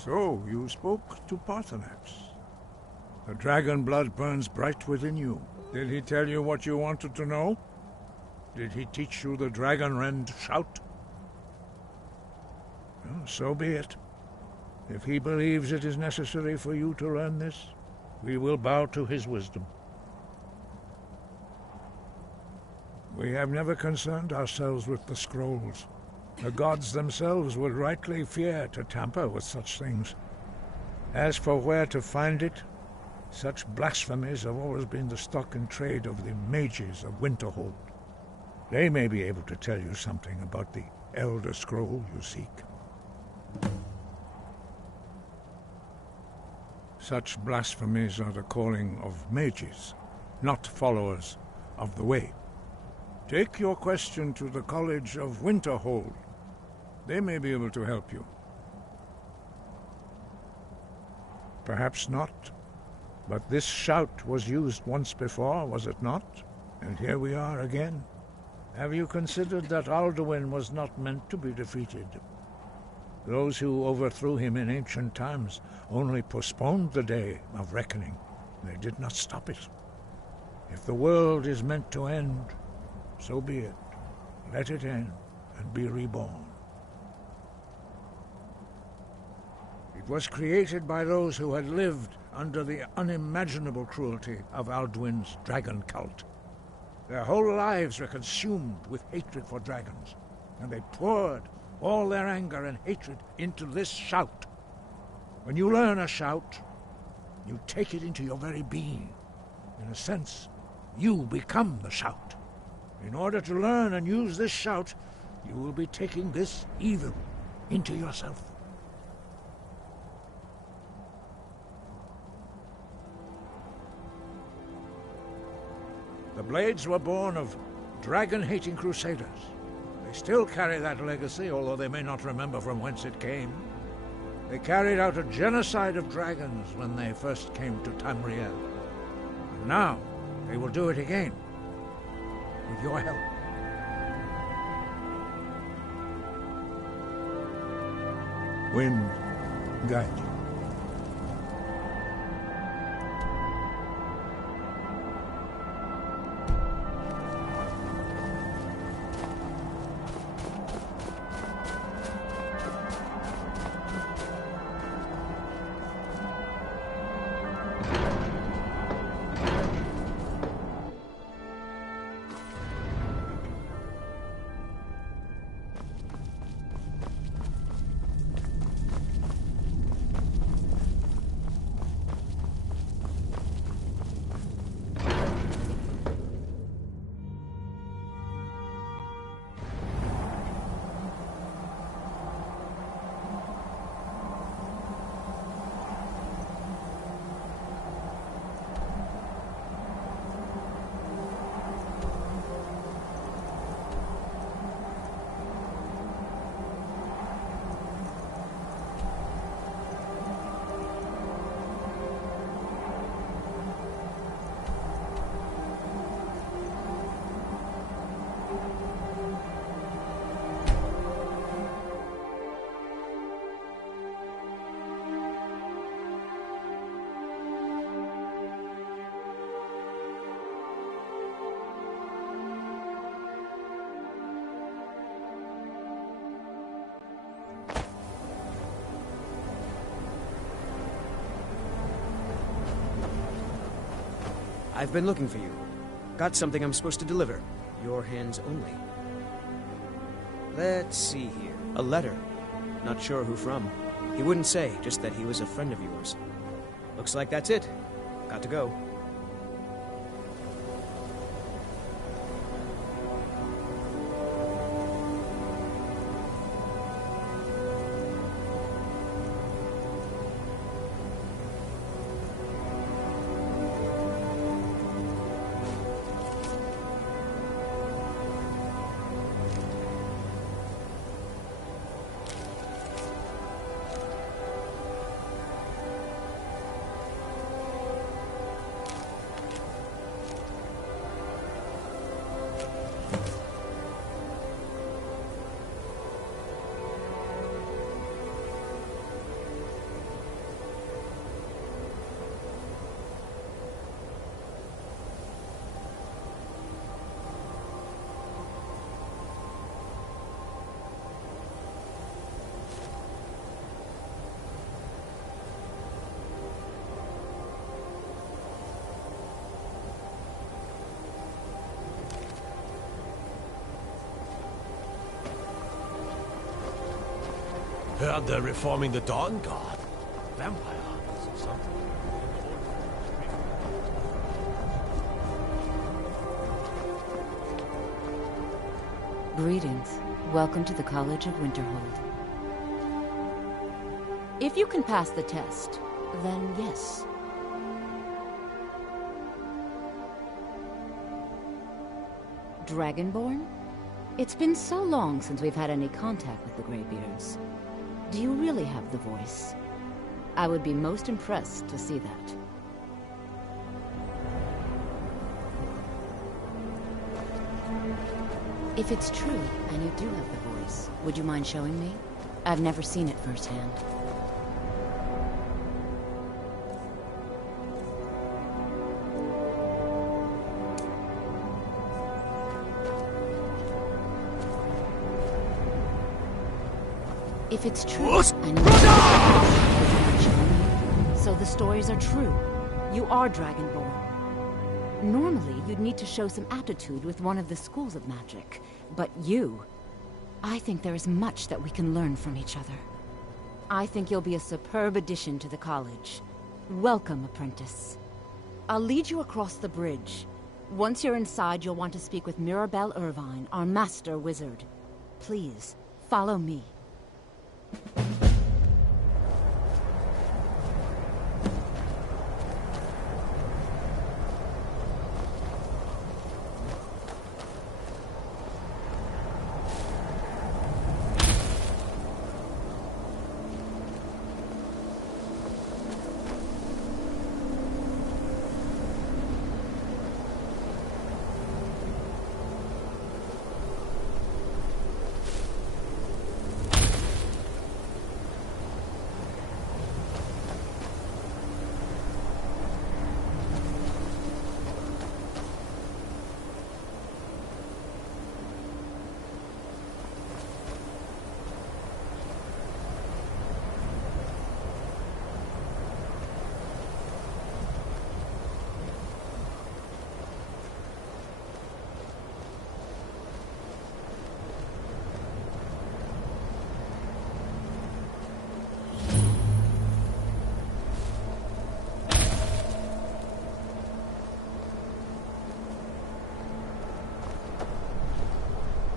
So, you spoke to Parthenax. The dragon blood burns bright within you. Did he tell you what you wanted to know? Did he teach you the dragon-rend shout? Well, so be it. If he believes it is necessary for you to learn this, we will bow to his wisdom. We have never concerned ourselves with the scrolls. The gods themselves would rightly fear to tamper with such things. As for where to find it, such blasphemies have always been the stock and trade of the mages of Winterhold. They may be able to tell you something about the Elder Scroll you seek. Such blasphemies are the calling of mages, not followers of the Way. Take your question to the College of Winterhold. They may be able to help you. Perhaps not, but this shout was used once before, was it not? And here we are again. Have you considered that Alduin was not meant to be defeated? Those who overthrew him in ancient times only postponed the day of reckoning. They did not stop it. If the world is meant to end, so be it. Let it end and be reborn. It was created by those who had lived under the unimaginable cruelty of Alduin's dragon cult. Their whole lives were consumed with hatred for dragons, and they poured all their anger and hatred into this shout. When you learn a shout, you take it into your very being. In a sense, you become the shout. In order to learn and use this shout, you will be taking this evil into yourself. The Blades were born of dragon-hating crusaders. They still carry that legacy, although they may not remember from whence it came. They carried out a genocide of dragons when they first came to Tamriel. And now, they will do it again, with your help. Wind, guide you. I've been looking for you. Got something I'm supposed to deliver. Your hands only. Let's see here. A letter. Not sure who from. He wouldn't say, just that he was a friend of yours. Looks like that's it. Got to go. Heard they're reforming the Dawn Guard. Vampire hunters or something. Greetings. Welcome to the College of Winterhold. If you can pass the test, then yes. Dragonborn? It's been so long since we've had any contact with the Greybeards. Do you really have the voice? I would be most impressed to see that. If it's true, and you do have the voice, would you mind showing me? I've never seen it firsthand. If it's true, and you so the stories are true. You are Dragonborn. Normally, you'd need to show some aptitude with one of the schools of magic. But you... I think there is much that we can learn from each other. I think you'll be a superb addition to the college. Welcome, apprentice. I'll lead you across the bridge. Once you're inside, you'll want to speak with Mirabelle Irvine, our master wizard. Please, follow me.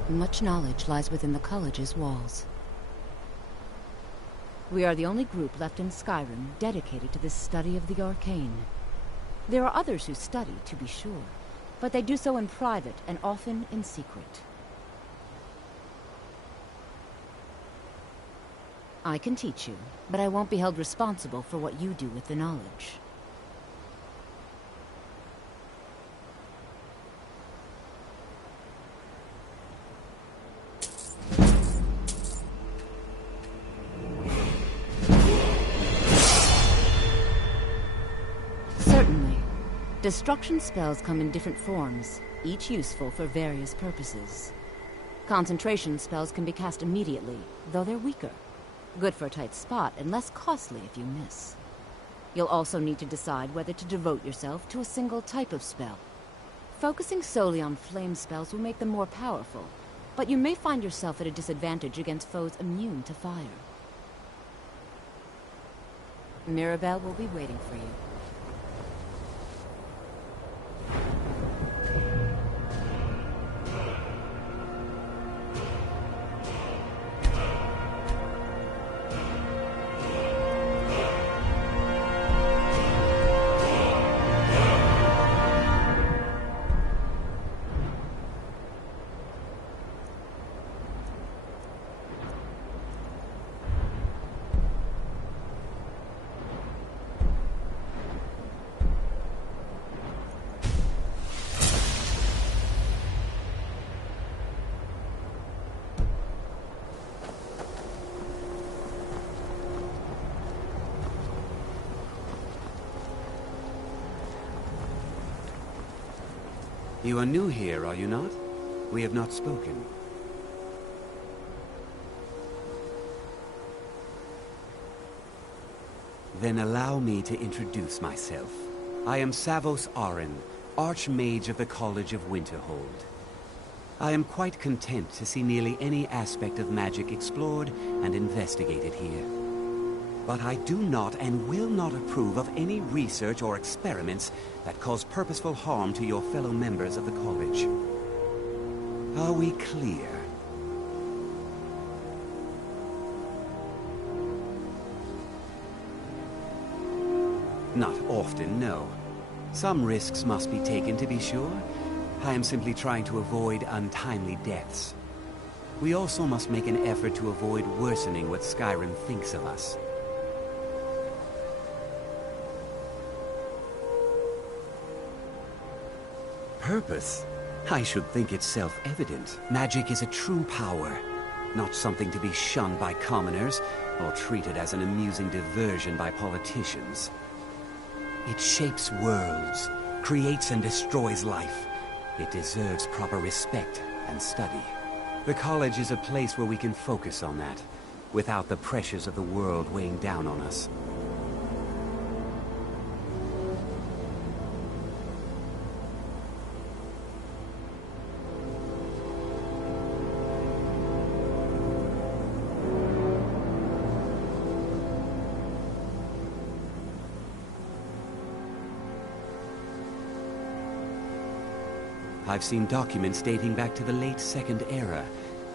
Much knowledge lies within the college's walls. We are the only group left in Skyrim dedicated to the study of the arcane. There are others who study, to be sure, but they do so in private and often in secret. I can teach you, but I won't be held responsible for what you do with the knowledge. Destruction spells come in different forms, each useful for various purposes. Concentration spells can be cast immediately, though they're weaker. Good for a tight spot and less costly if you miss. You'll also need to decide whether to devote yourself to a single type of spell. Focusing solely on flame spells will make them more powerful, but you may find yourself at a disadvantage against foes immune to fire. Mirabelle will be waiting for you. You are new here, are you not? We have not spoken. Then allow me to introduce myself. I am Savos Arin, Archmage of the College of Winterhold. I am quite content to see nearly any aspect of magic explored and investigated here. But I do not and will not approve of any research or experiments that cause purposeful harm to your fellow members of the college. Are we clear? Not often, no. Some risks must be taken, to be sure. I am simply trying to avoid untimely deaths. We also must make an effort to avoid worsening what Skyrim thinks of us. Purpose? I should think it's self-evident. Magic is a true power, not something to be shunned by commoners or treated as an amusing diversion by politicians. It shapes worlds, creates and destroys life. It deserves proper respect and study. The college is a place where we can focus on that, without the pressures of the world weighing down on us. I've seen documents dating back to the late Second Era.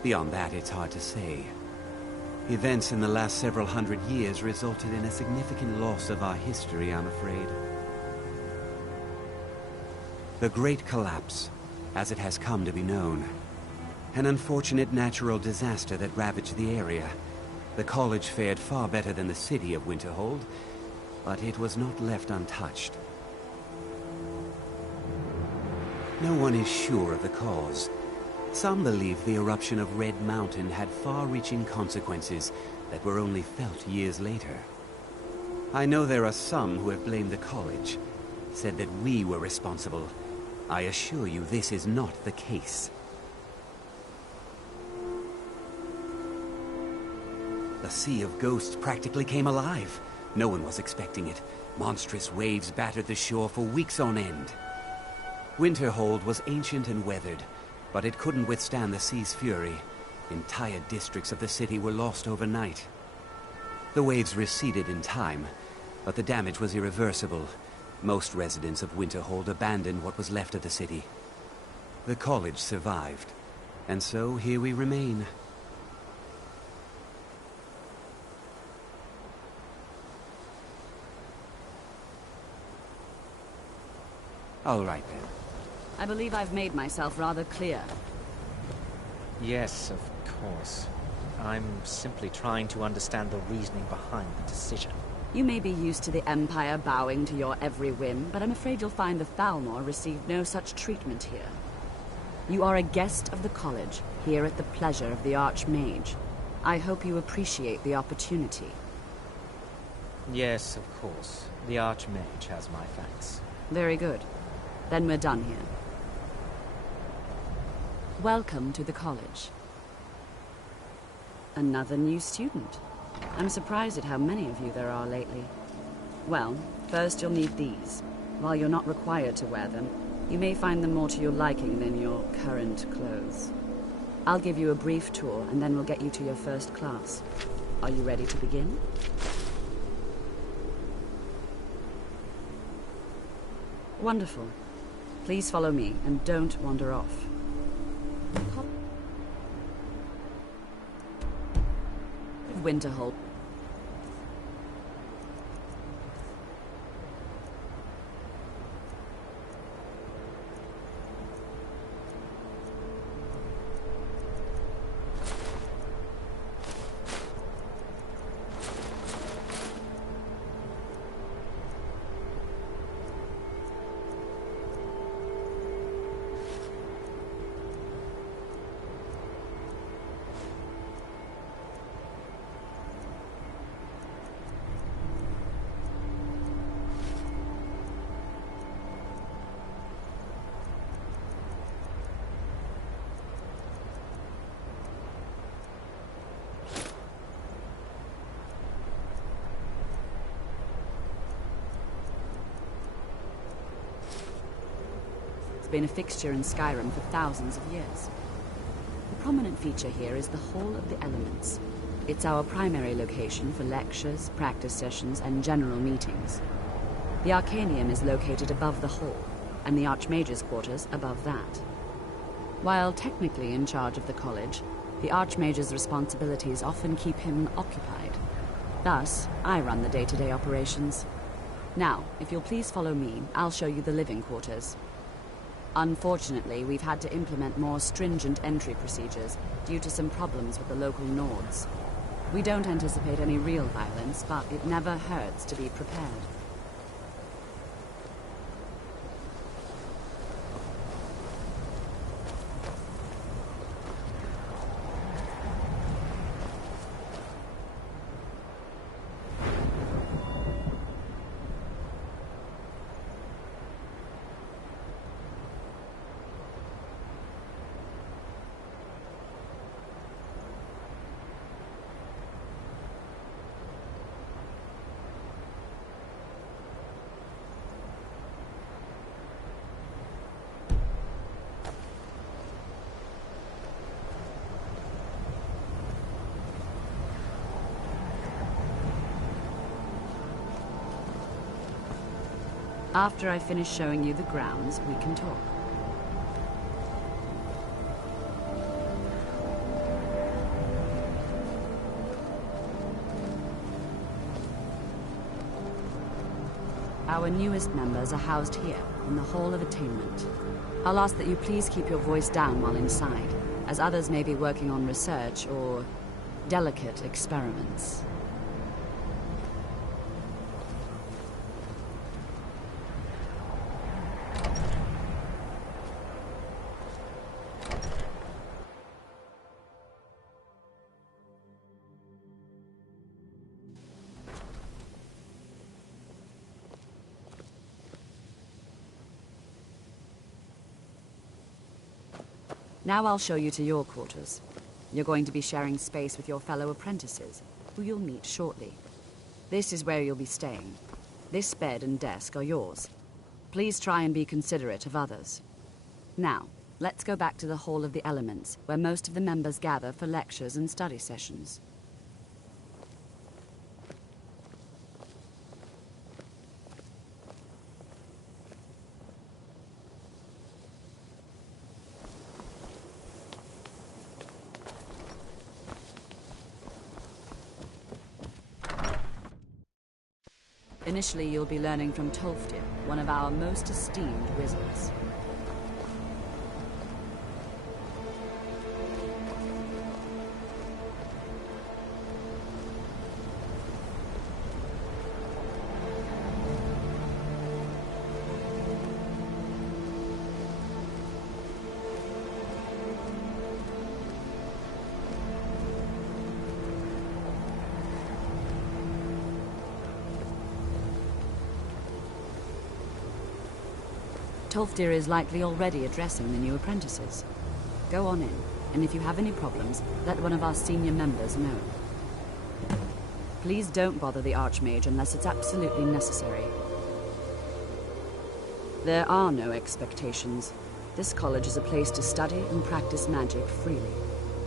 Beyond that, it's hard to say. Events in the last several hundred years resulted in a significant loss of our history, I'm afraid. The Great Collapse, as it has come to be known. An unfortunate natural disaster that ravaged the area. The college fared far better than the city of Winterhold, but it was not left untouched. No one is sure of the cause. Some believe the eruption of Red Mountain had far-reaching consequences that were only felt years later. I know there are some who have blamed the college, said that we were responsible. I assure you this is not the case. The Sea of Ghosts practically came alive. No one was expecting it. Monstrous waves battered the shore for weeks on end. Winterhold was ancient and weathered, but it couldn't withstand the sea's fury. Entire districts of the city were lost overnight. The waves receded in time, but the damage was irreversible. Most residents of Winterhold abandoned what was left of the city. The college survived, and so here we remain. All right then. I believe I've made myself rather clear. Yes, of course. I'm simply trying to understand the reasoning behind the decision. You may be used to the Empire bowing to your every whim, but I'm afraid you'll find the Thalmor received no such treatment here. You are a guest of the college, here at the pleasure of the Archmage. I hope you appreciate the opportunity. Yes, of course. The Archmage has my thanks. Very good. Then we're done here. Welcome to the college. Another new student. I'm surprised at how many of you there are lately. Well, first you'll need these. While you're not required to wear them, you may find them more to your liking than your current clothes. I'll give you a brief tour, and then we'll get you to your first class. Are you ready to begin? Wonderful. Please follow me, and don't wander off. Winterhold. Been a fixture in Skyrim for thousands of years. prominent feature here is the Hall of the Elements. It's our primary location for lectures, practice sessions, and general meetings. The Arcanium is located above the hall, and the Archmage's quarters above that. While technically in charge of the college, the Archmage's responsibilities often keep him occupied. Thus, I run the day-to-day operations. Now, if you'll please follow me, I'll show you the living quarters. Unfortunately, we've had to implement more stringent entry procedures due to some problems with the local Nords. We don't anticipate any real violence, but it never hurts to be prepared. After I finish showing you the grounds, we can talk. Our newest members are housed here, in the Hall of Attainment. I'll ask that you please keep your voice down while inside, as others may be working on research or delicate experiments. Now I'll show you to your quarters. You're going to be sharing space with your fellow apprentices, who you'll meet shortly. This is where you'll be staying. This bed and desk are yours. Please try and be considerate of others. Now, let's go back to the Hall of the Elements, where most of the members gather for lectures and study sessions. Initially, you'll be learning from Tolfdir, one of our most esteemed wizards. Tolfdir is likely already addressing the new apprentices. Go on in, and if you have any problems, let one of our senior members know. Please don't bother the Archmage unless it's absolutely necessary. There are no expectations. This college is a place to study and practice magic freely.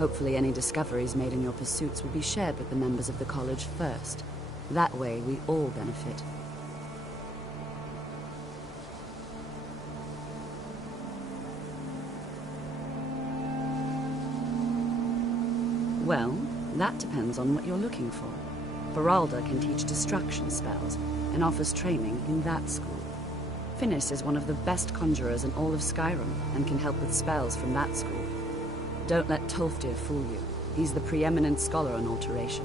Hopefully any discoveries made in your pursuits will be shared with the members of the college first. That way we all benefit. Well, that depends on what you're looking for. Feralda can teach destruction spells and offers training in that school. Finis is one of the best conjurers in all of Skyrim and can help with spells from that school. Don't let Tolfdir fool you. He's the preeminent scholar on alteration,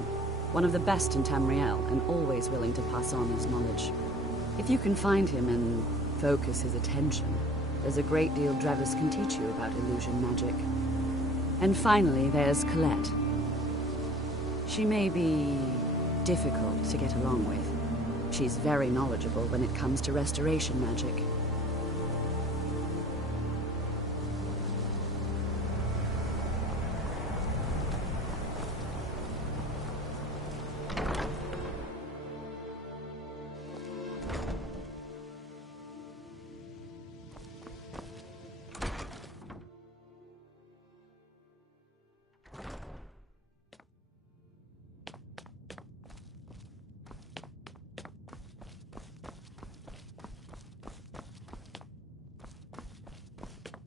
one of the best in Tamriel and always willing to pass on his knowledge. If you can find him and focus his attention, there's a great deal Drevis can teach you about illusion magic. And finally, there's Colette. She may be difficult to get along with. She's very knowledgeable when it comes to restoration magic.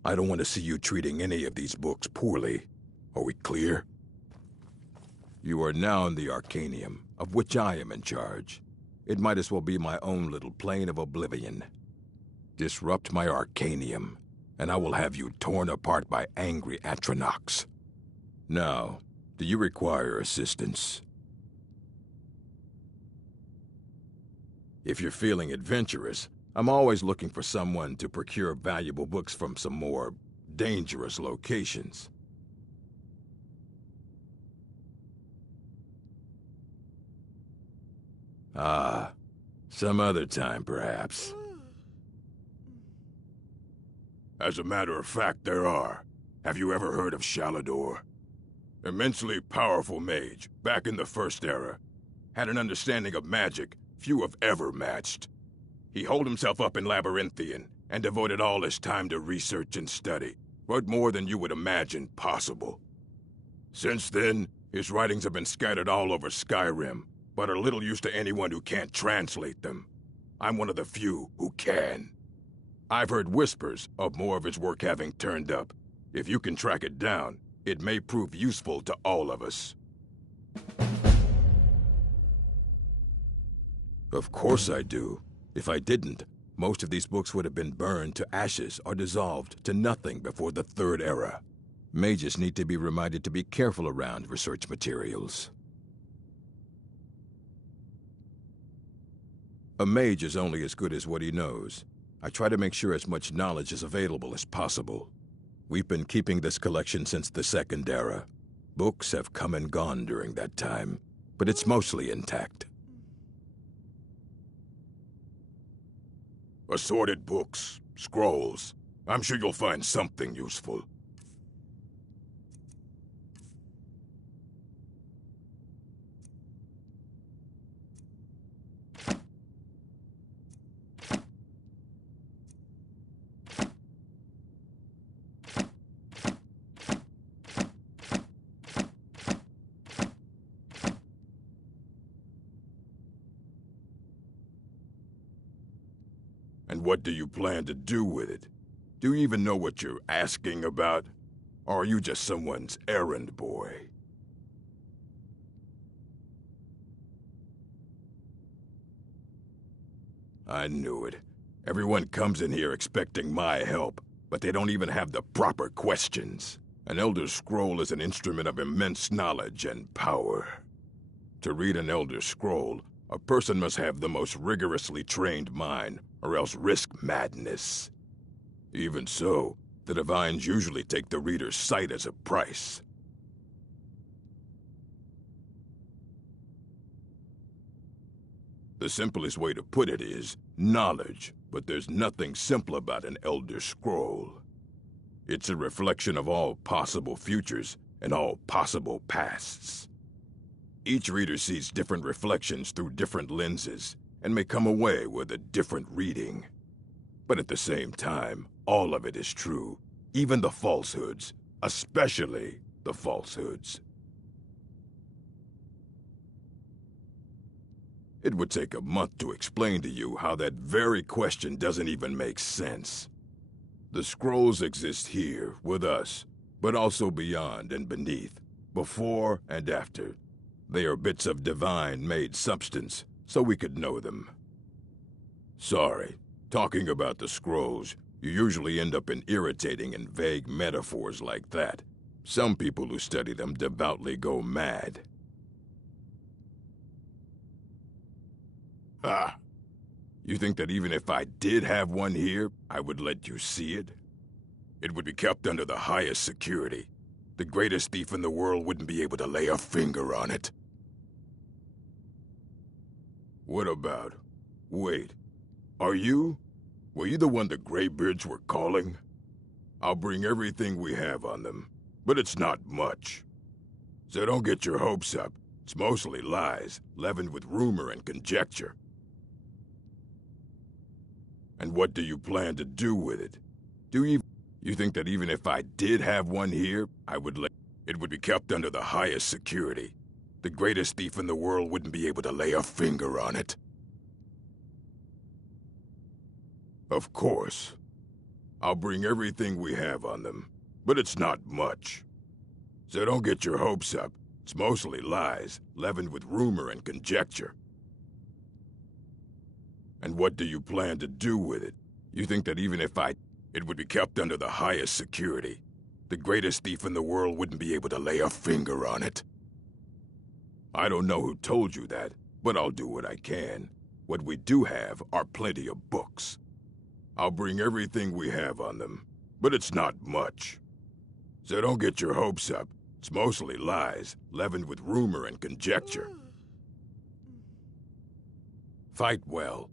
I don't want to see you treating any of these books poorly. Are we clear? You are now in the Arcanium, of which I am in charge. It might as well be my own little plane of oblivion. Disrupt my Arcanium, and I will have you torn apart by angry Atronachs. Now, do you require assistance? If you're feeling adventurous, I'm always looking for someone to procure valuable books from some more dangerous locations. Ah, some other time, perhaps. As a matter of fact, there are. Have you ever heard of Shalador? Immensely powerful mage, back in the First Era. Had an understanding of magic few have ever matched. He holed himself up in Labyrinthian, and devoted all his time to research and study, but more than you would imagine possible. Since then, his writings have been scattered all over Skyrim, but are little use to anyone who can't translate them. I'm one of the few who can. I've heard whispers of more of his work having turned up. If you can track it down, it may prove useful to all of us. Of course I do. If I didn't, most of these books would have been burned to ashes or dissolved to nothing before the Third Era. Mages need to be reminded to be careful around research materials. A mage is only as good as what he knows. I try to make sure as much knowledge is available as possible. We've been keeping this collection since the Second Era. Books have come and gone during that time, but it's mostly intact. Assorted books, scrolls. I'm sure you'll find something useful. And what do you plan to do with it? Do you even know what you're asking about? Or are you just someone's errand boy? I knew it. Everyone comes in here expecting my help, but they don't even have the proper questions. An Elder Scroll is an instrument of immense knowledge and power. To read an Elder Scroll, a person must have the most rigorously trained mind, or else risk madness. Even so, the Divines usually take the reader's sight as a price. The simplest way to put it is knowledge, but there's nothing simple about an Elder Scroll. It's a reflection of all possible futures and all possible pasts. Each reader sees different reflections through different lenses, and may come away with a different reading. But at the same time, all of it is true, even the falsehoods, especially the falsehoods. It would take a month to explain to you how that very question doesn't even make sense. The scrolls exist here, with us, but also beyond and beneath, before and after. They are bits of divine-made substance, so we could know them. Sorry, talking about the scrolls, you usually end up in irritating and vague metaphors like that. Some people who study them devoutly go mad. Ah! You think that even if I did have one here, I would let you see it? It would be kept under the highest security. The greatest thief in the world wouldn't be able to lay a finger on it. What about... Wait. Were you the one the Greybeards were calling? I'll bring everything we have on them, but it's not much. So don't get your hopes up. It's mostly lies, leavened with rumor and conjecture. And what do you plan to do with it? You think that even if I did have one here, it would be kept under the highest security. The greatest thief in the world wouldn't be able to lay a finger on it. Of course. I'll bring everything we have on them, but it's not much. So don't get your hopes up. It's mostly lies, leavened with rumor and conjecture. And what do you plan to do with it? You think that even if it would be kept under the highest security. The greatest thief in the world wouldn't be able to lay a finger on it. I don't know who told you that, but I'll do what I can. What we do have are plenty of books. I'll bring everything we have on them, but it's not much. So don't get your hopes up. It's mostly lies, leavened with rumor and conjecture. Fight well.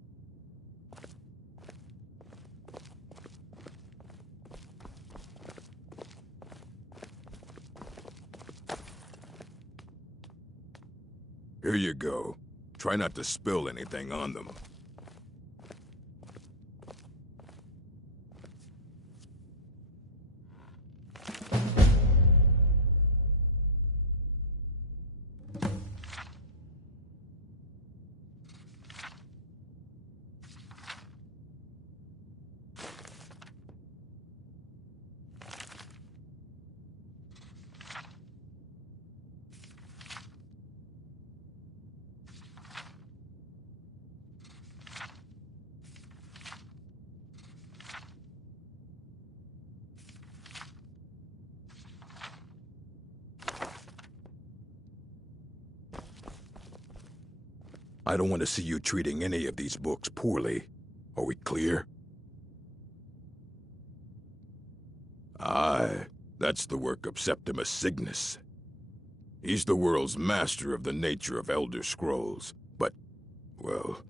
Here you go. Try not to spill anything on them. I don't want to see you treating any of these books poorly. Are we clear? Aye, that's the work of Septimus Cygnus. He's the world's master of the nature of Elder Scrolls, but, well,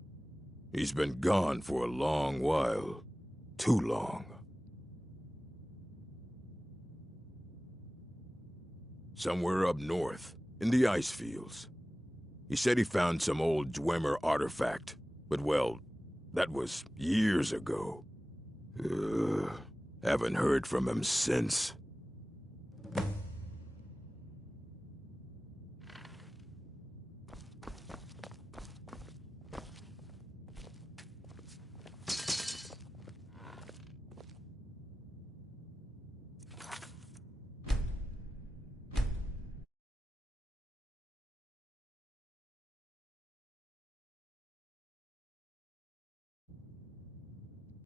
he's been gone for a long while. Too long. Somewhere up north, in the ice fields. He said he found some old Dwemer artifact, but well, that was years ago. Haven't heard from him since.